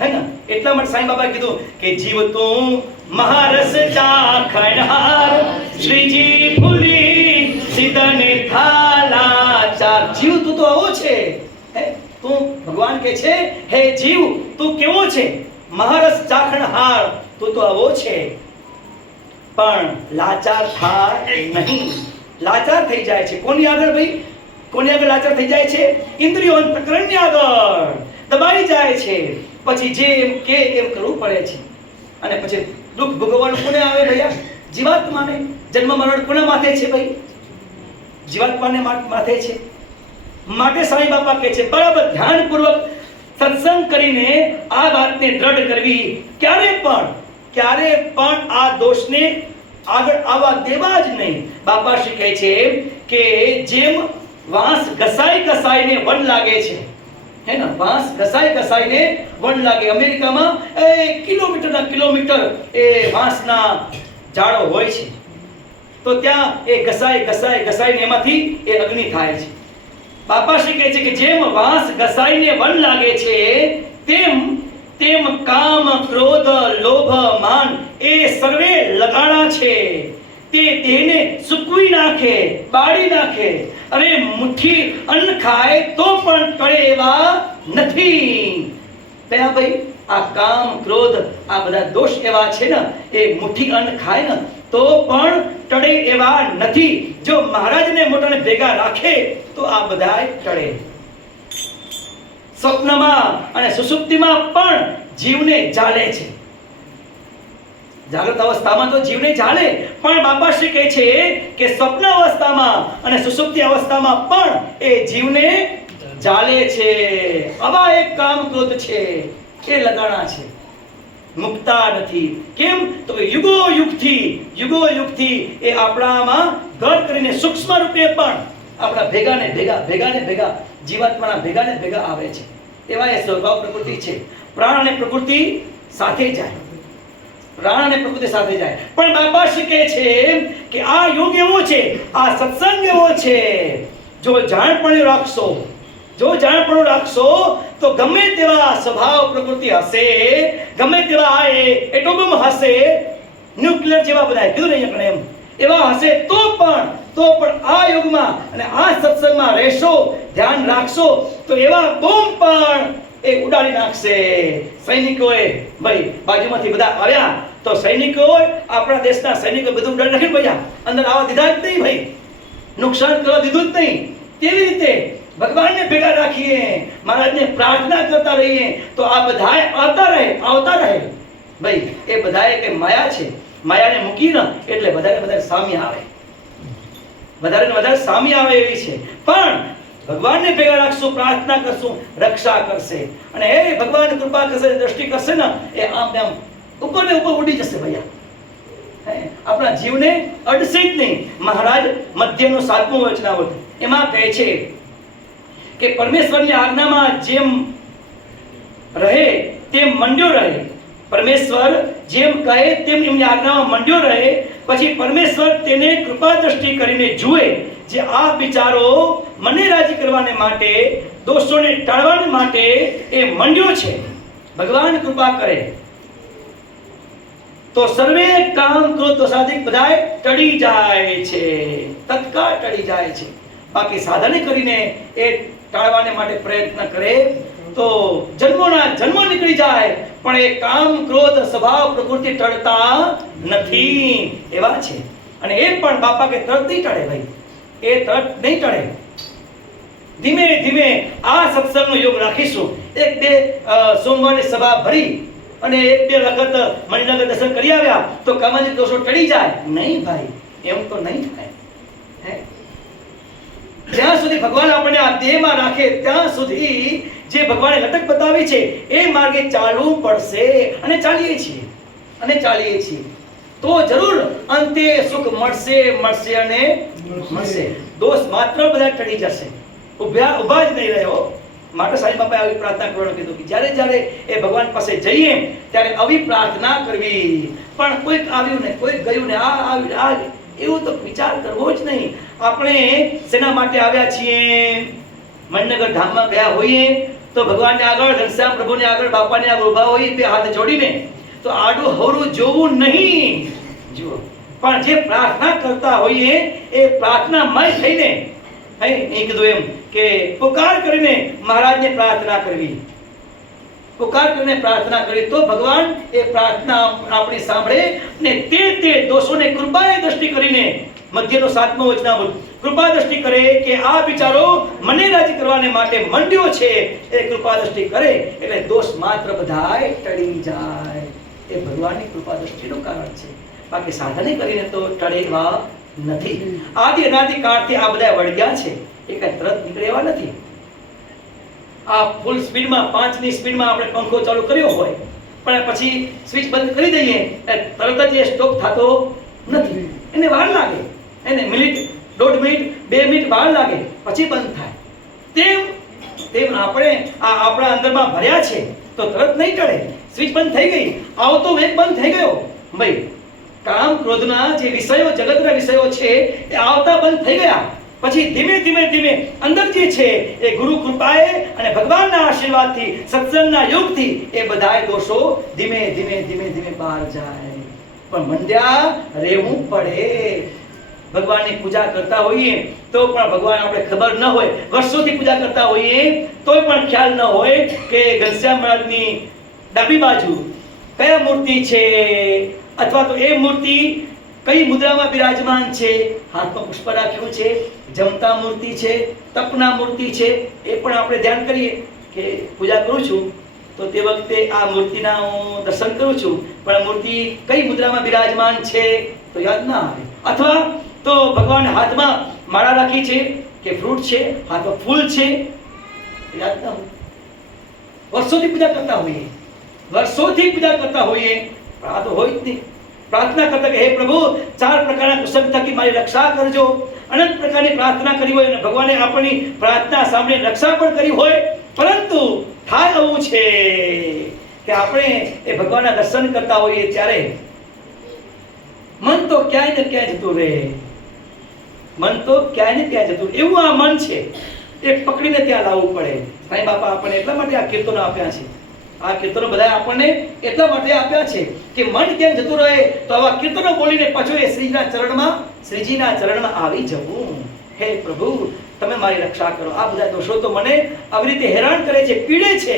હે ને? એટલા માટે સાંઈ બાબાએ કીધું કે જીવ તું મહારસ ચાખણહાર, શ્રીજી ફૂલી સિદને થાલા ચાર. જીવ તું તો આવો છે, હે? તું ભગવાન કહે છે હે જીવ તું કેવો છે? મહારસ ચાખણહાર, તું તો આવો છે, પણ લાચાર થાય નહીં. લાચાર થઈ જાય છે. કોની આગળ ભાઈ? કોની આગળ લાચાર થઈ જાય છે? ઇન્દ્રિયો અંતઃકરણની આગળ દબાઈ જાય છે. પછી જે એમ કે એમ કરવું પડે છે. અને પછી દુઃખ ભોગવવાનું કોને આવે ભૈયા? જીવાત્માને. જન્મ મરણ કોના માથે છે ભાઈ? જીવાત્માને માથે છે. માટે સ્વામી બાપા કહે છે બરાબર ધ્યાનપૂર્વક સત્સંગ કરીને આ વાતને દ્રઢ કરવી. ક્યારે પણ આ દોષને આગળ આવવા દેવા જ નહીં. બાપાશ્રી કહે છે કે જેમ વાંસ ઘસાઈને વન લાગે છે, હે ને? વાંસ ઘસાઈને વન લાગે. અમેરિકામાં કિલોમીટર એ વાંસના ઝાડો હોય છે, તો ત્યાં એ ઘસાઈને એમાંથી એ અગ્નિ થાય છે. બાપાશ્રી કહે છે કે જેમ વાંસ ઘસાઈને વન લાગે છે તેમ તેમ કામ ક્રોધ લોભ માન એ સર્વે લગાડા છે, તે દેહને સૂકવી નાખે, બાળી નાખે. અરે મુઠ્ઠી અન્ન ખાય તો પણ ટળે એવા નથી. પેલા ભાઈ આ કામ ક્રોધ આ બધા દોષ એવા છે ને, એ મુઠ્ઠી અન્ન ખાય ને તો પણ ટળે એવા નથી. જો મહારાજને મોટાને ભેગા રાખે તો આ બધા ટળે. સ્વપ્નમાં અને સુષુપ્તિમાં પણ જીવને ઝાલે છે. જાગૃત અવસ્થામાં તો જીવને ઝાલે, પણ બાપાશ્રી કહે છે કે સ્વપ્ન અવસ્થામાં અને સુષુપ્તિ અવસ્થામાં પણ એ જીવને ઝાલે છે. આવા એક કામ ક્રોધ છે એ લગાણા છે, મુકતા નથી. કેમ તો યુગો યુગથી એ આપણામાં ઘર કરીને સૂક્ષ્મ રૂપે પણ આપણા ભેગાને ભેગા જીવાત્માના ભેગાને ભેગા આવે છે. એવા એ સ્વભાવ પ્રકૃતિ છે. પ્રાણ અને પ્રકૃતિ સાથે જાય, પણ બાપાશ્રી કહે છે કે આ યોગ એવો છે, આ સત્સંગ એવો છે, જો જાણપણું રાખશો તો ગમે તેવા સ્વભાવ પ્રકૃતિ હશે, ગમે તેવા એટોમ હશે, ન્યુક્લિયર જેવા બધા કીધું નહીં આપણે એમ, એવા હશે તો પણ આ યોગમાં અને આ સત્સંગમાં રહેશો, ધ્યાન રાખશો તો એવા બોમ્બ પણ એ ઉડાડી નાખશે. સૈનિકોએ ભાઈ બાજુમાંથી બધા આવ્યા તો સૈનિકોએ આપણા દેશના સૈનિકો બધું ઉડાડી નાખી ભૈયા, અંદર આવવા દીધા જ નહીં ભાઈ, નુકસાન કરવા દીધું જ નહીં. કેવી રીતે ભગવાનને ભેગા રાખીએ, મહારાજને પ્રાર્થના કરતા રહીએ તો આ બધાય આવતા રહે ભાઈ. એ બધાએ કે માયા છે, માયાને મૂકીને એટલે વધારે સામી આવે એવી છે. પણ ભગવાનને ભેગા રાખશું, પ્રાર્થના કરશું, રક્ષા કરશે. અને એ ભગવાન કૃપા કરશે, દ્રષ્ટિ કરશે ને એ આમ તેમ ઉપર ને ઉપર ઉડી જશે ભૈયા. આપણા જીવને અડશે જ નહીં. મહારાજ મધ્યનું 7મું વચનાવૃત એમાં કહે છે કે પરમેશ્વરની આજ્ઞામાં જેમ રહે તેમ મંડ્યો રહે. પરમેશ્વર જેમ કહે તેમ એમની આજ્ઞામાં મંડ્યો રહે. પછી પરમેશ્વર તેને કૃપા દ્રષ્ટિ કરીને જુએ, જે આ વિચારો મને રાજી કરવાને માટે, દોષોને ટાળવાને માટે એ મંડ્યો છે. ભગવાન કૃપા કરે તો સર્વે કામ ક્રોધ દોષાદિક બધાય ટળી જાય છે, તત્કાળ ટળી જાય છે. બાકી સાધને કરીને એ ટાળવાને માટે પ્રયત્ન કરે તો જન્મો નીકળી જાય, પણ એ કામ ક્રોધ સ્વભાવ પ્રકૃતિ ટળતા નથી એવા છે. અને એ પણ બાપા કે તરત નહીં ટળે ભાઈ, એ તરત નહીં ટળે. ધીમે ધીમે આ સત્સંગનો યોગ રાખીશું. 1-2 સોમવારની સભા ભરી અને 1-2 વખત મણિનગર દર્શન કરી આવ્યા તો કામાજી દોષો ટળી જાય નહીં ભાઈ, એમ તો નહીં થાય. જ્યાં સુધી ભગવાન આપણને આ દેહમાં રાખે ત્યાં સુધી જે ભગવાને લટક બતાવી છે એ માર્ગે ચાલવું પડશે. અને ચાલીએ છીએ તો જરૂર અંતે સુખ મળશે અને મળશે. દોષ માત્ર બધા ટળી જશે, ઉભા જ નહીં રહ્યો. માટે સાંઈ બાપાએ આવી પ્રાર્થના કરવાનું કીધું કે જ્યારે એ ભગવાન પાસે જઈએ ત્યારે આવી પ્રાર્થના કરવી. પણ કોઈક આવ્યું ને કોઈક ગયું ને આ આવ્યું, એવું તો વિચાર કરવો જ નહીં. આપણે શેના માટે આવ્યા છીએ? મણિનગર ધામમાં ગયા હોઈએ તો ભગવાનને આગળ, ઘનશ્યામ પ્રભુને આગળ, બાપાને આગળ ઊભા હોઈએ, બે હાથ જોડીને, તો આડું હવરું જોવું નહીં. જુઓ, પણ જે પ્રાર્થના કરતા હોઈએ એ પ્રાર્થનામય થઈને કીધું એમ કે પુકાર કરીને મહારાજને પ્રાર્થના કરવી. પુકાર કરીને પ્રાર્થના કરી તો ભગવાન એ પ્રાર્થના આપણી સાંભળે ને તે દોષોને કૃપાએ દ્રષ્ટિ કરીને, મધ્યનો 7મો વચનામૃત, કૃપા દ્રષ્ટિ કરે કે આ વિચારો મને રાજી કરવાને માટે મંડ્યો છે. એ કૃપા દ્રષ્ટિ કરે એટલે દોષ માત્ર બધાય ટળી જાય. એ ભગવાનની કૃપા દ્રષ્ટિનું કારણ છે. બાકી સાધને કરીને તો ટળેવા નથી. આદિ અનાદિ કાળથી આ બધા વળગ્યા છે, એ કઈ તરત નીકળે એવા નથી. આ ફૂલ સ્પીડમાં 5ની સ્પીડમાં આપણે પંખો ચાલુ કર્યો હોય પણ પછી સ્વિચ બંધ કરી દઈએ તરત જ એ સ્ટોપ થતો નથી. એને વાર લાગે, એને મિનિટ, 1.5 મિનિટ, 2 મિનિટ વાર લાગે, પછી બંધ થાય. તેમ આપણે આ આપણા અંદરમાં ભર્યા છે તો તરત નહીં ટળે. સ્વિચ બંધ થઈ ગઈ, આવતો વેગ બંધ થઈ ગયો ભાઈ. કામ ક્રોધના જે વિષયો, જગતના વિષયો છે એ આવતા બંધ થઈ ગયા. પછી ધીમે ધીમે ધીમે અંદર જે છે એ ગુરુ કૃપાએ અને ભગવાનના આશીર્વાદથી સત્સંગના યોગથી એ બધાય દોષો ધીમે ધીમે ધીમે ધીમે બહાર જાય. પણ મંડ્યા રહેવું પડે. ભગવાનની પૂજા કરતા હોઈએ તો પણ ભગવાન આપણે ખબર ન હોય, વર્ષોથી પૂજા કરતા હોઈએ તોય પણ ખ્યાલ ન હોય કે ઘનશ્યામ મહારાજની ડાબી બાજુ કયા મૂર્તિ છે, અથવા તો એ મૂર્તિ કઈ મુદ્રામાં બિરાજમાન છે, હાથમાં પુષ્પ રાખ્યું છે, જમતા મૂર્તિ છે, તપના મૂર્તિ છે, એ પણ આપણે ધ્યાન કરીએ કે પૂજા કરું છું તો તે વખતે આ મૂર્તિના હું દર્શન કરું છું, પણ મૂર્તિ કઈ મુદ્રામાં બિરાજમાન છે તો યાદ ના આવે. અથવા તો ભગવાન હાથમાં માળા રાખી છે કે ફ્રૂટ છે, હાથમાં ફૂલ છે, યાદ ના હોય. વર્ષોથી પૂજા કરતા હોઈએ, વર્ષોથી પૂજા કરતા હોઈએ, પણ આ તો હોય જ નહીં. પ્રાર્થના કરતા કે હે પ્રભુ 4 પ્રકારના કુસંગ થકી મારી રક્ષા કરજો. અનંત પ્રકારની પ્રાર્થના કરી હોય અને ભગવાને આપણી પ્રાર્થના સાંભળી રક્ષા પણ કરી હોય, પરંતુ થાય એવું છે કે આપણે એ ભગવાનના દર્શન કરતા હોઈએ ત્યારે મન તો ક્યાંય ને ક્યાંય જતું રહે. મન તો ક્યાંય ને ક્યાંય જતું, એવું આ મન છે એ પકડીને ત્યાં લાવવું પડે. સાંઈ બાપા આપણને એટલા માટે આ કીર્તનો આપ્યા છે. આ કીર્તનો બધા આપણને એટલા માટે આપ્યા છે કે મન ક્યાં જતું રહે તો આવા કીર્તનો બોલીને પાછો એ શ્રીજીના ચરણમાં આવી જવું. હે પ્રભુ તમે મારી રક્ષા કરો. આ બધા દોષો તો મને આવી રીતે હેરાન કરે છે, પીડે છે,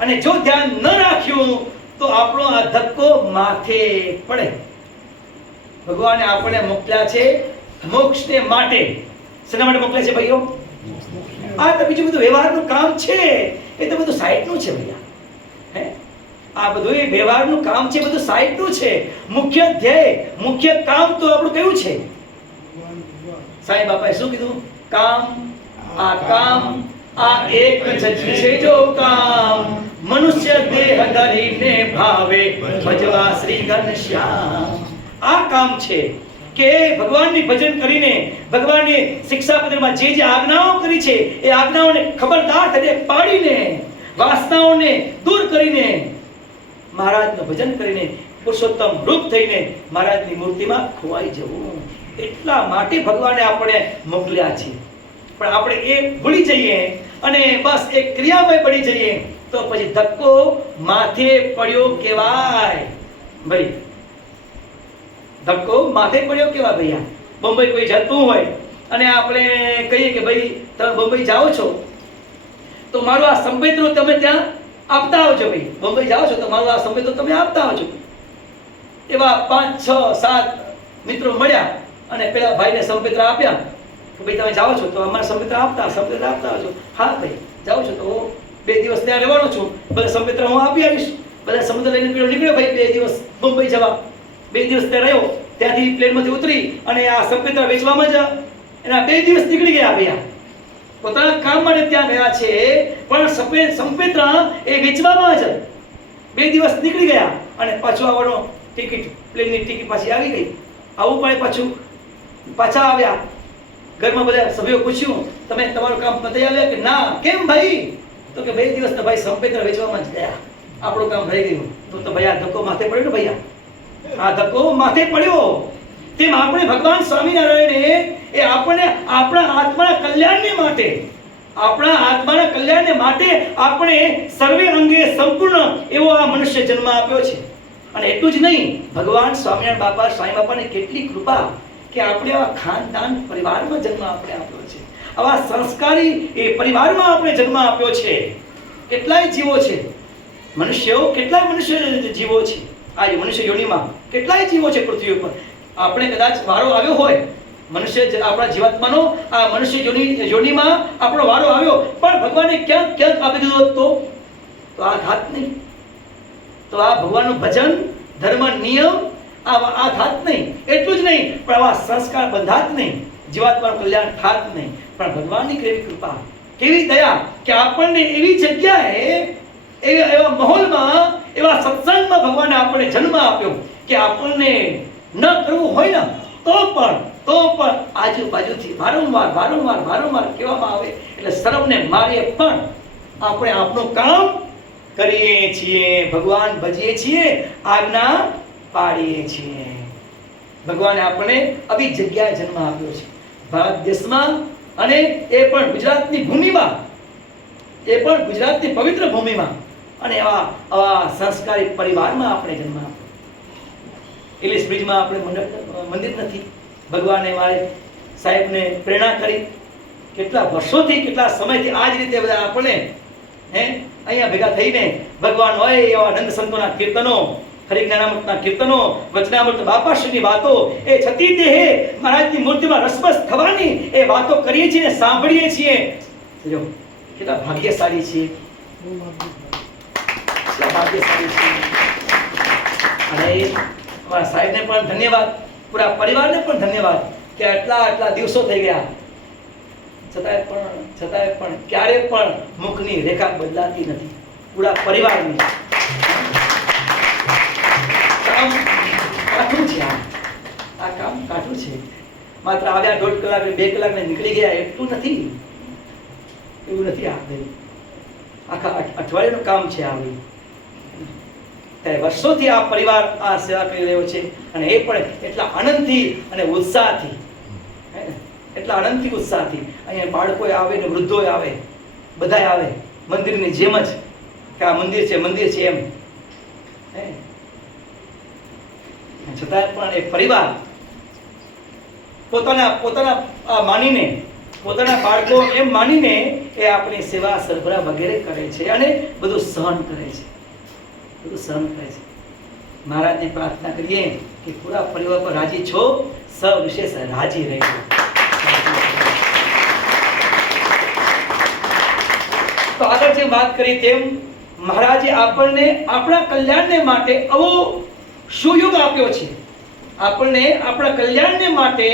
અને જો ધ્યાન ન રાખ્યું તો આપણો આ ધક્કો માથે પડે. ભગવાને આપણે મોકલ્યા છે મોક્ષને માટે. શેના માટે મોકલ્યા છે ભાઈઓ? આ તો બીજું બધું વ્યવહારનું કામ છે, એ તો બધું સાઈડનું છે ભૈયા. આ બધું એ વ્યવહારનું કામ છે, બધું સાઈડનું છે. મુખ્ય ધ્યેય, મુખ્ય કામ તો આપણું કયું છે? સાંઈ બાપાએ શું કીધું? કામ આ એક જ છે જો કામ, મનુષ્ય દેહ ધરીને ભાવે ભજવા શ્રી ઘનશ્યામ. આ કામ છે કે ભગવાનની ભજન કરીને, ભગવાનની શિક્ષાપત્રમાં જે જે આજ્ઞાઓ કરી છે એ આજ્ઞાઓને ખબરદાર થઈને પાડીને, વાસનાઓને દૂર કરીને, મહારાજનું ભજન કરીને, પુરુષોત્તમ રૂપ થઈને મહારાજની મૂર્તિમાં ખોવાઈ જવું. એટલા માટે ભગવાને આપણે મોકલ્યા છે. પણ આપણે એ ભૂલી જઈએ અને બસ એક ક્રિયામય બની જઈએ તો પછી ધક્કો માથે પડ્યો કહેવાય. ભાઈ ધક્કો માથે પડ્યો કેવા ભૈયા? બોમ્બઈ કોઈ જતું હોય અને આપણે કહીએ કે ભાઈ તમે બોમ્બઈ જાઓ છો તો મારું આ સંપેતરો તમે ત્યાં આપતા આવજો. ભાઈ બોમ્બઈ જાઓ છો તો મારું આ સંપેતરો તમે આપતા આવજો. એવા 5, 6, 7 મિત્રો મળ્યા અને પેલા ભાઈને સંપેતરા આપ્યા કે ભાઈ તમે જાઓ છો તો અમારા સંપેતરા આપતા આવજો. હા ભાઈ જાઓ છો તો હું 2 દિવસ ત્યાં રહેવાનો છું, બધા સંપેતરા હું આપી આવીશ. બધા સમુદ્ર લઈને નીકળ્યો ભાઈ 2 દિવસ બોમ્બઈ જવા. 2 દિવસ ત્યાં રહ્યો, ત્યાંથી પ્લેનમાંથી ઉતરી અને આ સંપેતરા વેચવામાં જ એના 2 દિવસ નીકળી ગયા ભૈયા. પોતાના કામ માટે ત્યાં ગયા છે, પણ સંપેતરા એ વેચવામાં જ 2 દિવસ નીકળી ગયા અને પાછું આવવાનો ટિકિટ, પ્લેનની ટિકિટ પાછી આવી ગઈ. આવું પડે. પાછા આવ્યા. ઘરમાં બધા સભ્યો પૂછ્યું તમે તમારું કામ પતાવી આવ્યા કે ના? કેમ ભાઈ? તો કે 2 દિવસ તો ભાઈ સંપેતરા વેચવામાં જ ગયા, આપણું કામ રહી ગયું. તો ભાઈ આ ધક્કો માથે પડ્યો ને ભૈયા, આ ધક્કો માથે પડ્યો. તેમ આપણે ભગવાન સ્વામિનારાયણે એ આપણને આપણા આત્માના કલ્યાણને માટે આપણે સર્વે અંગે સંપૂર્ણ એવો આ મનુષ્ય જન્મ આપ્યો છે. અને એટલું જ નહીં, ભગવાન સ્વામિનારાયણ બાપા, સાંઈ બાપાની કેટલી કૃપા કે આપણે આવા ખાનદાન પરિવારમાં જન્મ આપણે આપ્યો છે. આવા સંસ્કારી એ પરિવારમાં આપણે જન્મ આપ્યો છે. કેટલાય જીવો છે, કેટલાય મનુષ્ય જીવો છે. આ મનુષ્ય યોનિમાં કેટલાય જીવો છે પૃથ્વી ઉપર. આપણે કદાચ વારો આવ્યો હોય, મનુષ્ય આપણા જીવાત્માનો આ મનુષ્ય યોનિમાં આપણો વારો આવ્યો, પણ ભગવાને ક્યાંક આપી દીધો તો આ ઘાત નહીં. તો આ ભગવાનનું ભજન, ધર્મ, નિયમ આ થાત નહીં. એટલું જ નહીં, પણ આવા સંસ્કાર બંધાત નહીં, જીવાત્માનું કલ્યાણ થાત નહીં. પણ ભગવાનની કેવી કૃપા, કેવી દયા કે આપણને એવી જગ્યાએ, એવા માહોલમાં, એવા સત્સંગમાં ભગવાને આપણને જન્મ આપ્યો કે આપણને ન કરવું હોય ને તો પણ આજુબાજુથી વારંવાર કહેવામાં આવે એટલે શરમને મારીએ પણ આપણે આપણું કામ કરીએ છીએ, ભગવાન ભજીએ છીએ, આજ્ઞા પાડીએ છીએ. ભગવાને આપણને આવી જગ્યાએ જન્મ આપ્યો છે. ભારત દેશમાં, અને એ પણ ગુજરાતની ભૂમિમાં, એ પણ ગુજરાતની પવિત્ર ભૂમિમાં, અને આવા સંસ્કારી પરિવારમાં આપણે જન્મ આપ્યો. ઇલિશ બ્રિજમાં આપણે મંદિર નથી. ભગવાને મારે સાહેબને પ્રેરણા કરી, કેટલા વર્ષોથી, કેટલા સમયથી આ જ રીતે બધા આપણે અહીંયા ભેગા થઈને ભગવાન હોય એવા નંદ સંતોના કીર્તનો, હરિજ્ઞાનામૃતના કીર્તનો, વચનામૃત બાપાશ્રીની વાતો, એ છતી દેહે મહારાજની મૂર્તિમાં રસબસ થવાની એ વાતો કરીએ છીએ ને સાંભળીએ છીએ. જો કેટલા ભાગ્યશાળી છીએ, કેટલા ભાગ્યશાળી છીએ. અને અમારા સાહેબને પણ ધન્યવાદ, પૂરા પરિવારને પણ ધન્યવાદ કે આટલા દિવસો થઈ ગયા છતાંય પણ ક્યારે પણ મુખની રેખા બદલાતી નથી. પૂરા પરિવારની કામ કાઠું છે. આ કામ કાઠું છે. માત્ર આવ્યા 1.5 કલાક 2 કલાક ને નીકળી ગયા એટલું નથી, એવું નથી. આખા અઠવાડિયાનું કામ છે. આવી વર્ષોથી આ પરિવાર આ સેવા કરી રહ્યો છે, અને એ પણ એટલા આનંદથી અને ઉત્સાહથી, એટલા આનંદથી ઉત્સાહથી. અહીંયા બાળકો આવે ને વૃદ્ધો આવે, બધા આવે મંદિરની જેમ જ, કે આ મંદિર છે એમ. છતાં પણ એ પરિવાર પોતાના માનીને, પોતાના બાળકો એમ માનીને એ આપણી સેવા સરભરા વગેરે કરે છે, અને બધું સહન કરે છે, બધું સહન કરે છે. મહારાજને પ્રાર્થના કરીએ કે પૂરા પરિવાર પર રાજી છો, સવિશેષ રાજી રહેજો. તો આગળ જે વાત કરી તેમ મહારાજે આપણને આપણા કલ્યાણને માટે આવો સુયુગ આપ્યો છે. આપણને આપણા કલ્યાણને માટે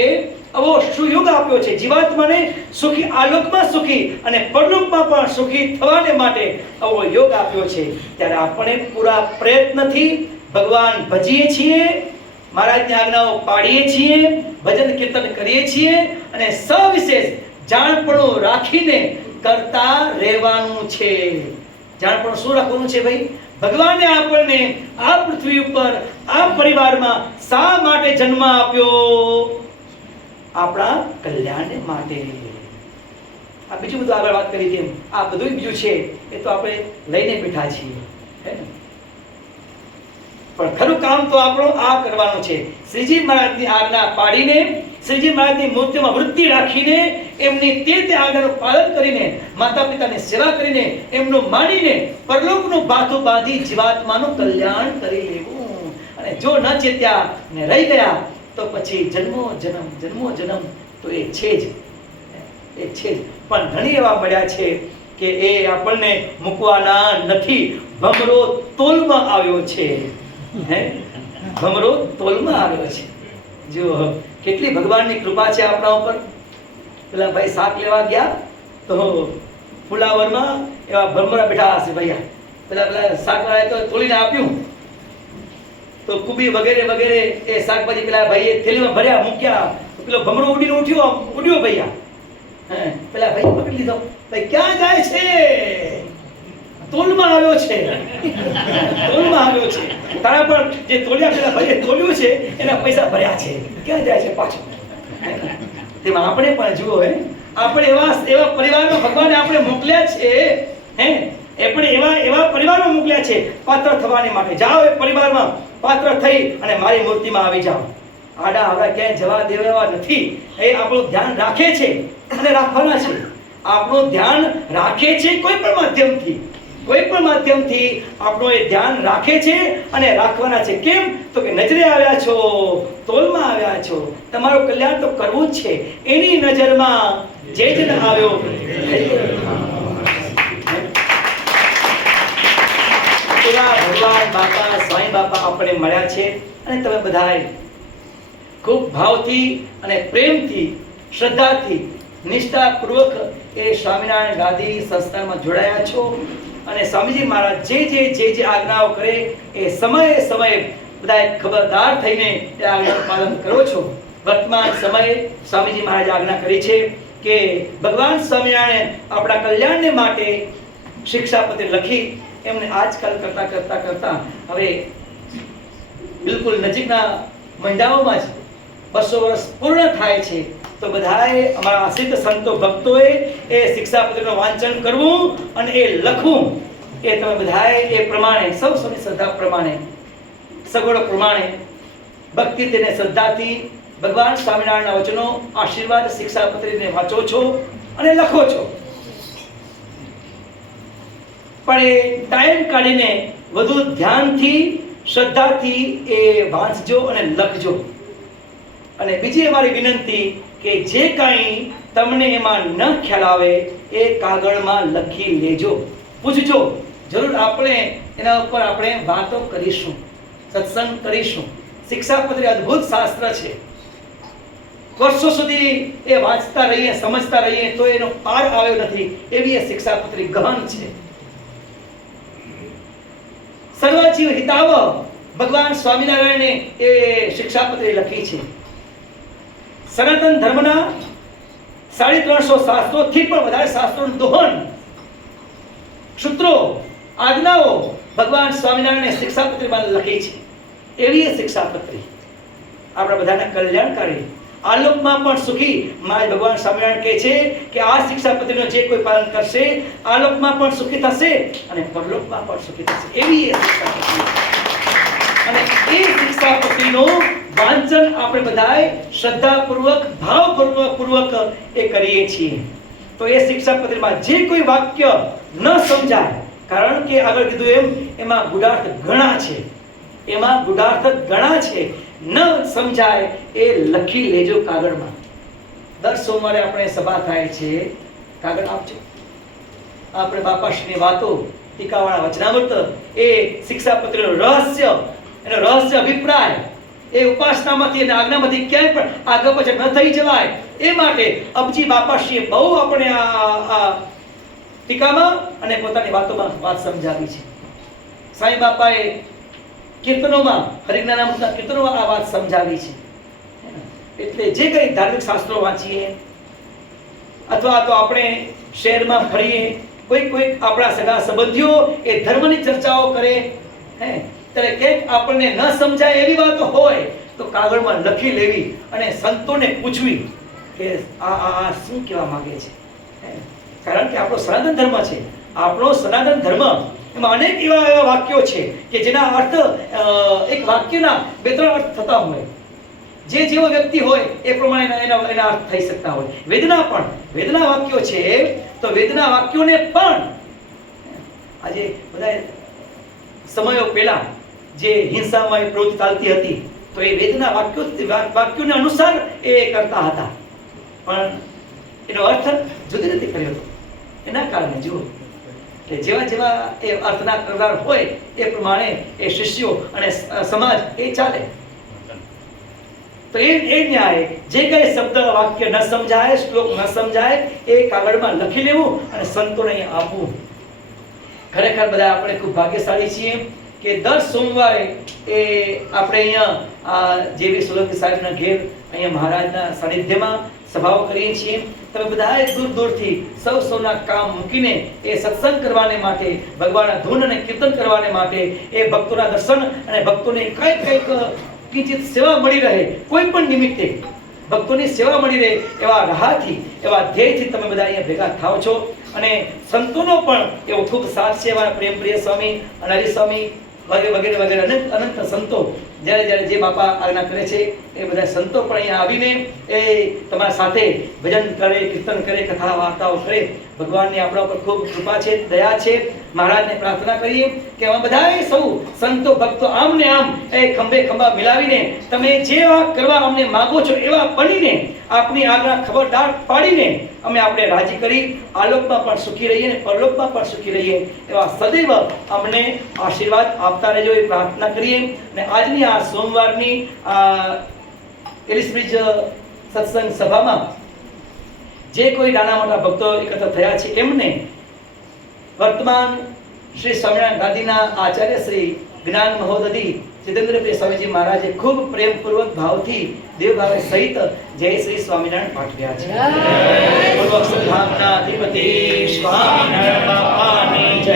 આવો સુયુગ આપ્યો છે. જીવાત્માને સુખી, આલોકમાં સુખી અને પરલોકમાં પણ સુખી થવાને માટે આવો યોગ આપ્યો છે. ત્યારે આપણે પૂરા પ્રયત્નથી ભગવાન ભજીએ છીએ, મહારાજની આજ્ઞાઓ પાડીએ છીએ, ભજન કીર્તન કરીએ છીએ, અને સવિશેષ જાણપણું રાખીને કરતા રહેવાનું છે. જાણપણું શું રાખવાનું છે ભાઈ? ભગવાને આપણને આ પૃથ્વી ઉપર, આ પરિવારમાં શા માટે જન્મ આપ્યો? આપણા કલ્યાણ માટે. આ બીજું બધું આગળ વાત કરી તેમ આ બધું બીજું છે, એ તો આપણે લઈને બેઠા છીએ, હે ને? પણ ખરું કામ તો આપણો આ કરવાનું છે. શ્રીજી મહારાજની આજ્ઞા પાડીને, શ્રીજી મહારાજની મૂર્તિમાં વૃત્તિ રાખીને, એમની તે આજ્ઞાનું પાલન કરીને, માતા પિતાની સેવા કરીને, એમનું માનીને પરલોકનું બાથું બાંધી જીવાત્માનું કલ્યાણ કરી લેવું. અને જો ન ચેત્યા ને રહી ગયા તો પછી જન્મો જન્મ તો એ છે જ, એ છે જ. પણ ઘણી એવા મળ્યા છે કે એ આપણને મૂકવાના નથી. ભમરો તોલમાં આવ્યો છે, ભમરો તોલમાં આવ્યો છે. જો કેટલી ભગવાનની કૃપા છે આપણા ઉપર. પેલા ભાઈ શાક લેવા ગયા તો ફુલાવરમાં એવા ભમરા બેઠા હશે ભૈયા. પેલા શાક વાળાએ તો તોડીને આપ્યું, તો કુબી વગેરે વગેરે એ શાકભાજી પેલા ભાઈએ થેલીમાં ભર્યા, મૂક્યા. પેલો ભમરો ઉડીને ઉડ્યો ભૈયા. પેલા ભાઈ પકડી લીધો. ભાઈ ક્યાં જાય છે? તોલમાં આવ્યો છે, તોલમાં આવ્યો છે. તારા પણ જે તોલ્યા પેલા ભાઈએ તોલ્યું છે એના પૈસા ભર્યા છે, ક્યાં જાય છે પાછો? તેમાં આપણે પણ જુઓ, આપણે એવા પરિવારમાં ભગવાને આપણે મોકલ્યા છે, એ પણ એવા પરિવારમાં મોકલ્યા છે પાત્ર થવાની માટે. જાઓ એ પરિવારમાં પાત્ર થઈ અને મારી મૂર્તિમાં આવી જાઓ. આડા આવડા ક્યાંય જવા દેવા નથી. એ આપણું ધ્યાન રાખે છે અને રાખવાના છે. આપણું ધ્યાન રાખે છે કોઈ પણ માધ્યમથી, કોઈ પણ માધ્યમથી આપણું એ ધ્યાન રાખે છે અને રાખવાના છે. કેમ? તો કે નજરે આવ્યા છો, તોલમાં આવ્યા છો, તમારું કલ્યાણ તો કરવું જ છે. એની નજરમાં જે જન આવ્યો ભગવાન બાપા, સ્વામી બાપા આપણે મળ્યા છે. અને તમે બધાએ ખૂબ ભાવથી અને પ્રેમથી, શ્રદ્ધાથી, નિષ્ઠાપૂર્વક એ સ્વામિનારાયણ ગાદી સંસ્થામાં જોડાયા છો. અને સ્વામીજી મહારાજ જે આજ્ઞાઓ કરે એ સમયે બધા ખબરદાર થઈને એ આજ્ઞાનું પાલન કરો છો. વર્તમાન સમયે સ્વામીજી મહારાજ આજ્ઞા કરી છે કે ભગવાન સ્વામિનારાયણ આપણા કલ્યાણને માટે શિક્ષાપત્ર લખી એમને આજકાલ કરતા હવે બિલકુલ નજીકના મહિનાઓમાં જ 200 વર્ષ પૂર્ણ થાય છે. તો તો બધાએ અમારા આશ્રિત સંતો ભક્તોએ એ શિક્ષાપત્રીનું વાંચન કરવું અને એ લખવું. એ તમે બધાએ એ પ્રમાણે સૌની શ્રદ્ધા પ્રમાણે સગવડ પ્રમાણે ભક્તિ તેને શ્રદ્ધાથી ભગવાન સ્વામિનારાયણના વચનો આશીર્વાદ શિક્ષાપત્રીને વાંચો છો અને લખો છો. પણ એ ટાઈમ કાઢીને વધુ ધ્યાનથી શ્રદ્ધાથી એ વાંચજો અને લખજો. અને બીજી અમારી વિનંતી કે જે કાંઈ તમને એમાં ન ખ્યાલ આવે એ કાગળમાં લખી લેજો, પૂછજો. જરૂર આપણે એના ઉપર આપણે વાતો કરીશું, સત્સંગ કરીશું. શિક્ષાપત્રી અદ્ભુત શાસ્ત્ર છે. વર્ષો સુધી એ વાંચતા રહીએ, સમજતા રહીએ તો એનો પાર આવ્યો નથી એવી એ શિક્ષાપત્રી ગહન છે. સર્વજીવ હિતાવ ભગવાન સ્વામિનારાયણે એ શિક્ષાપત્રી લખી છે. સનાતન ધર્મના 350 શાસ્ત્રોથી પણ વધારે શાસ્ત્રોનું દોહન, સૂત્રો, આજ્ઞાઓ ભગવાન સ્વામિનારાયણે શિક્ષાપત્રીમાં લખી છે. એવી એ શિક્ષાપત્રી આપણા બધાના કલ્યાણકારી, આલોકમાં પણ સુખી. માય ભગવાન સ્વામિનારાયણ કહે છે કે આ શિક્ષાપત્રીનું જે કોઈ પાલન કરશે આલોકમાં પણ સુખી થશે અને પરલોકમાં પણ સુખી થશે. એવી એ શિક્ષાપત્રી. અને એ શિક્ષાપત્રીનું વાંચન આપણે બધાએ શ્રદ્ધાપૂર્વક, ભાવપૂર્વક એ કરીએ છીએ. તો એ શિક્ષાપત્રીમાં જે કોઈ વાક્ય ન સમજાય, કારણ કે આગળ કીધું એમાં ગુઢાર્થ ઘણા છે, એમાં ગુઢાર્થ ઘણા છે, ન સમજાય એ લખી લેજો કાગળમાં. દર સોમવારે આપણે સભા થાય છે, કાગળ આપજો. આપણે બાપાશ્રીની વાતો, ટીકાવાળા વચનામૃત, એ શિક્ષાપત્રીનું રહસ્ય, એનો રહસ્ય અભિપ્રાય, એ ઉપાસનામાંથી અને આજ્ઞામાંથી ક્યાંય પણ આગળ પાછળ ન થઈ જવાય એ માટે અબજી બાપાશ્રીએ બહુ આપણે આ ટીકામાં અને પોતાની વાતોમાં વાત સમજાવી છે. સાંઈ બાપાએ કીર્તનોમાં, હરિજ્ઞાનામૃતના કીર્તનોમાં આ વાત સમજાવી છે. એટલે જે કંઈ ધાર્મિક શાસ્ત્રો વાંચીએ અથવા તો આપણે શહેરમાં ફરીએ, કોઈ આપણા સગા સંબંધીઓ એ ધર્મની ચર્ચાઓ કરે, ત્યારે કંઈક આપણને ન સમજાય એવી વાતો હોય તો કાગળમાં લખી લેવી અને સંતોને પૂછવી કે આ શું કહેવા માંગે છે. કારણ કે આપણો સનાતન ધર્મ છે. આપણો સનાતન ધર્મ એમાં અનેક એવા વાક્યો છે કે જેના અર્થ એક વાક્યના 2-3 અર્થ થતા હોય. જે જેવો વ્યક્તિ હોય એ પ્રમાણે એના અર્થ થઈ શકતા હોય. વેદના વાક્યો છે તો વેદના વાક્યોને પણ આજે બધા સમયો પહેલા જે હિંસામાં પ્રવૃત્તિ ચાલતી હતી તો એ વેદના વાક્યોને અનુસાર એ કરતા હતા, પણ એનો અર્થ જુદી રીતે કર્યો હતો. એના કારણે જુઓ કે જેવા એ અર્થના કરનાર હોય એ પ્રમાણે એ શિષ્યો અને સમાજ એ ચાલે. તો એ ન્યાય જે કઈ શબ્દ વાક્ય ન સમજાય, શ્લોક ન સમજાય એ કાગળમાં લખી લેવું અને સંતોને અહીંયા આપવું. ખરેખર બધા આપણે ખૂબ ભાગ્યશાળી છીએ કે દર સોમવારે એ આપણે અહીંયા જેવી સોલંકી સાહેબના ઘેર અહીંયા મહારાજના સાનિધ્યમાં સભાઓ કરીએ છીએ. તમે બધાએ દૂરથી સૌના કામ મૂકીને એ સત્સંગ કરવાને માટે, ભગવાનના ધૂન અને કીર્તન કરવાને માટે, એ ભક્તોના દર્શન અને ભક્તોને કંઈક કિંચિત સેવા મળી રહે, કોઈ પણ નિમિત્તે ભક્તોની સેવા મળી રહે એવા રાહથી, એવા ધ્યેયથી તમે બધા અહીંયા ભેગા થાવ છો. અને સંતોનો પણ એવો ખૂબ સાથ છે. એવા પ્રેમપ્રિય સ્વામી, અનારી સ્વામી વગેરે અનંત સંતો જ્યારે જે બાપા આજ્ઞા કરે છે એ બધા સંતો પણ અહીંયા આવીને એ તમારા સાથે ભજન કરે, કીર્તન કરે, કથા વાર્તાઓ કરે. ભગવાનની આપણા ઉપર ખૂબ કૃપા છે, દયા છે. મહારાજને પ્રાર્થના કરીએ કે અમે બધાએ સૌ સંતો ભક્તો આમ ને આમ એ ખંભા મિલાવીને તમે જેવા કરવા અમને માગો છો એવા બનીને આપની આજ્ઞા ખબરદાર પાડીને અમે આપણે રાજી કરી આલોકમાં પણ સુખી રહીએ અને પરલોકમાં પણ સુખી રહીએ એવા સદૈવ અમને આશીર્વાદ આપતા રહેજો એ પ્રાર્થના કરીએ. અને આજની આ સોમવારની એલિસબ્રિજ સત્સંગ સભામાં જે કોઈ નાના મોટા ભક્તો એકત્ર થયા છે એમને વર્તમાન શ્રી સ્વામિનારાયણ ગાદીના આચાર્ય શ્રી જ્ઞાન મહોદધિ સિદ્ધેન્દ્રપ્રિય સ્વામીજી મહારાજે ખૂબ પ્રેમપૂર્વક ભાવથી દેવભાવે સહિત જય શ્રી સ્વામિનારાયણ પાઠવ્યા છે. પૂર્વક સદભાવના અધિપતિ સ્વામિનારાયણ બાપાની જય.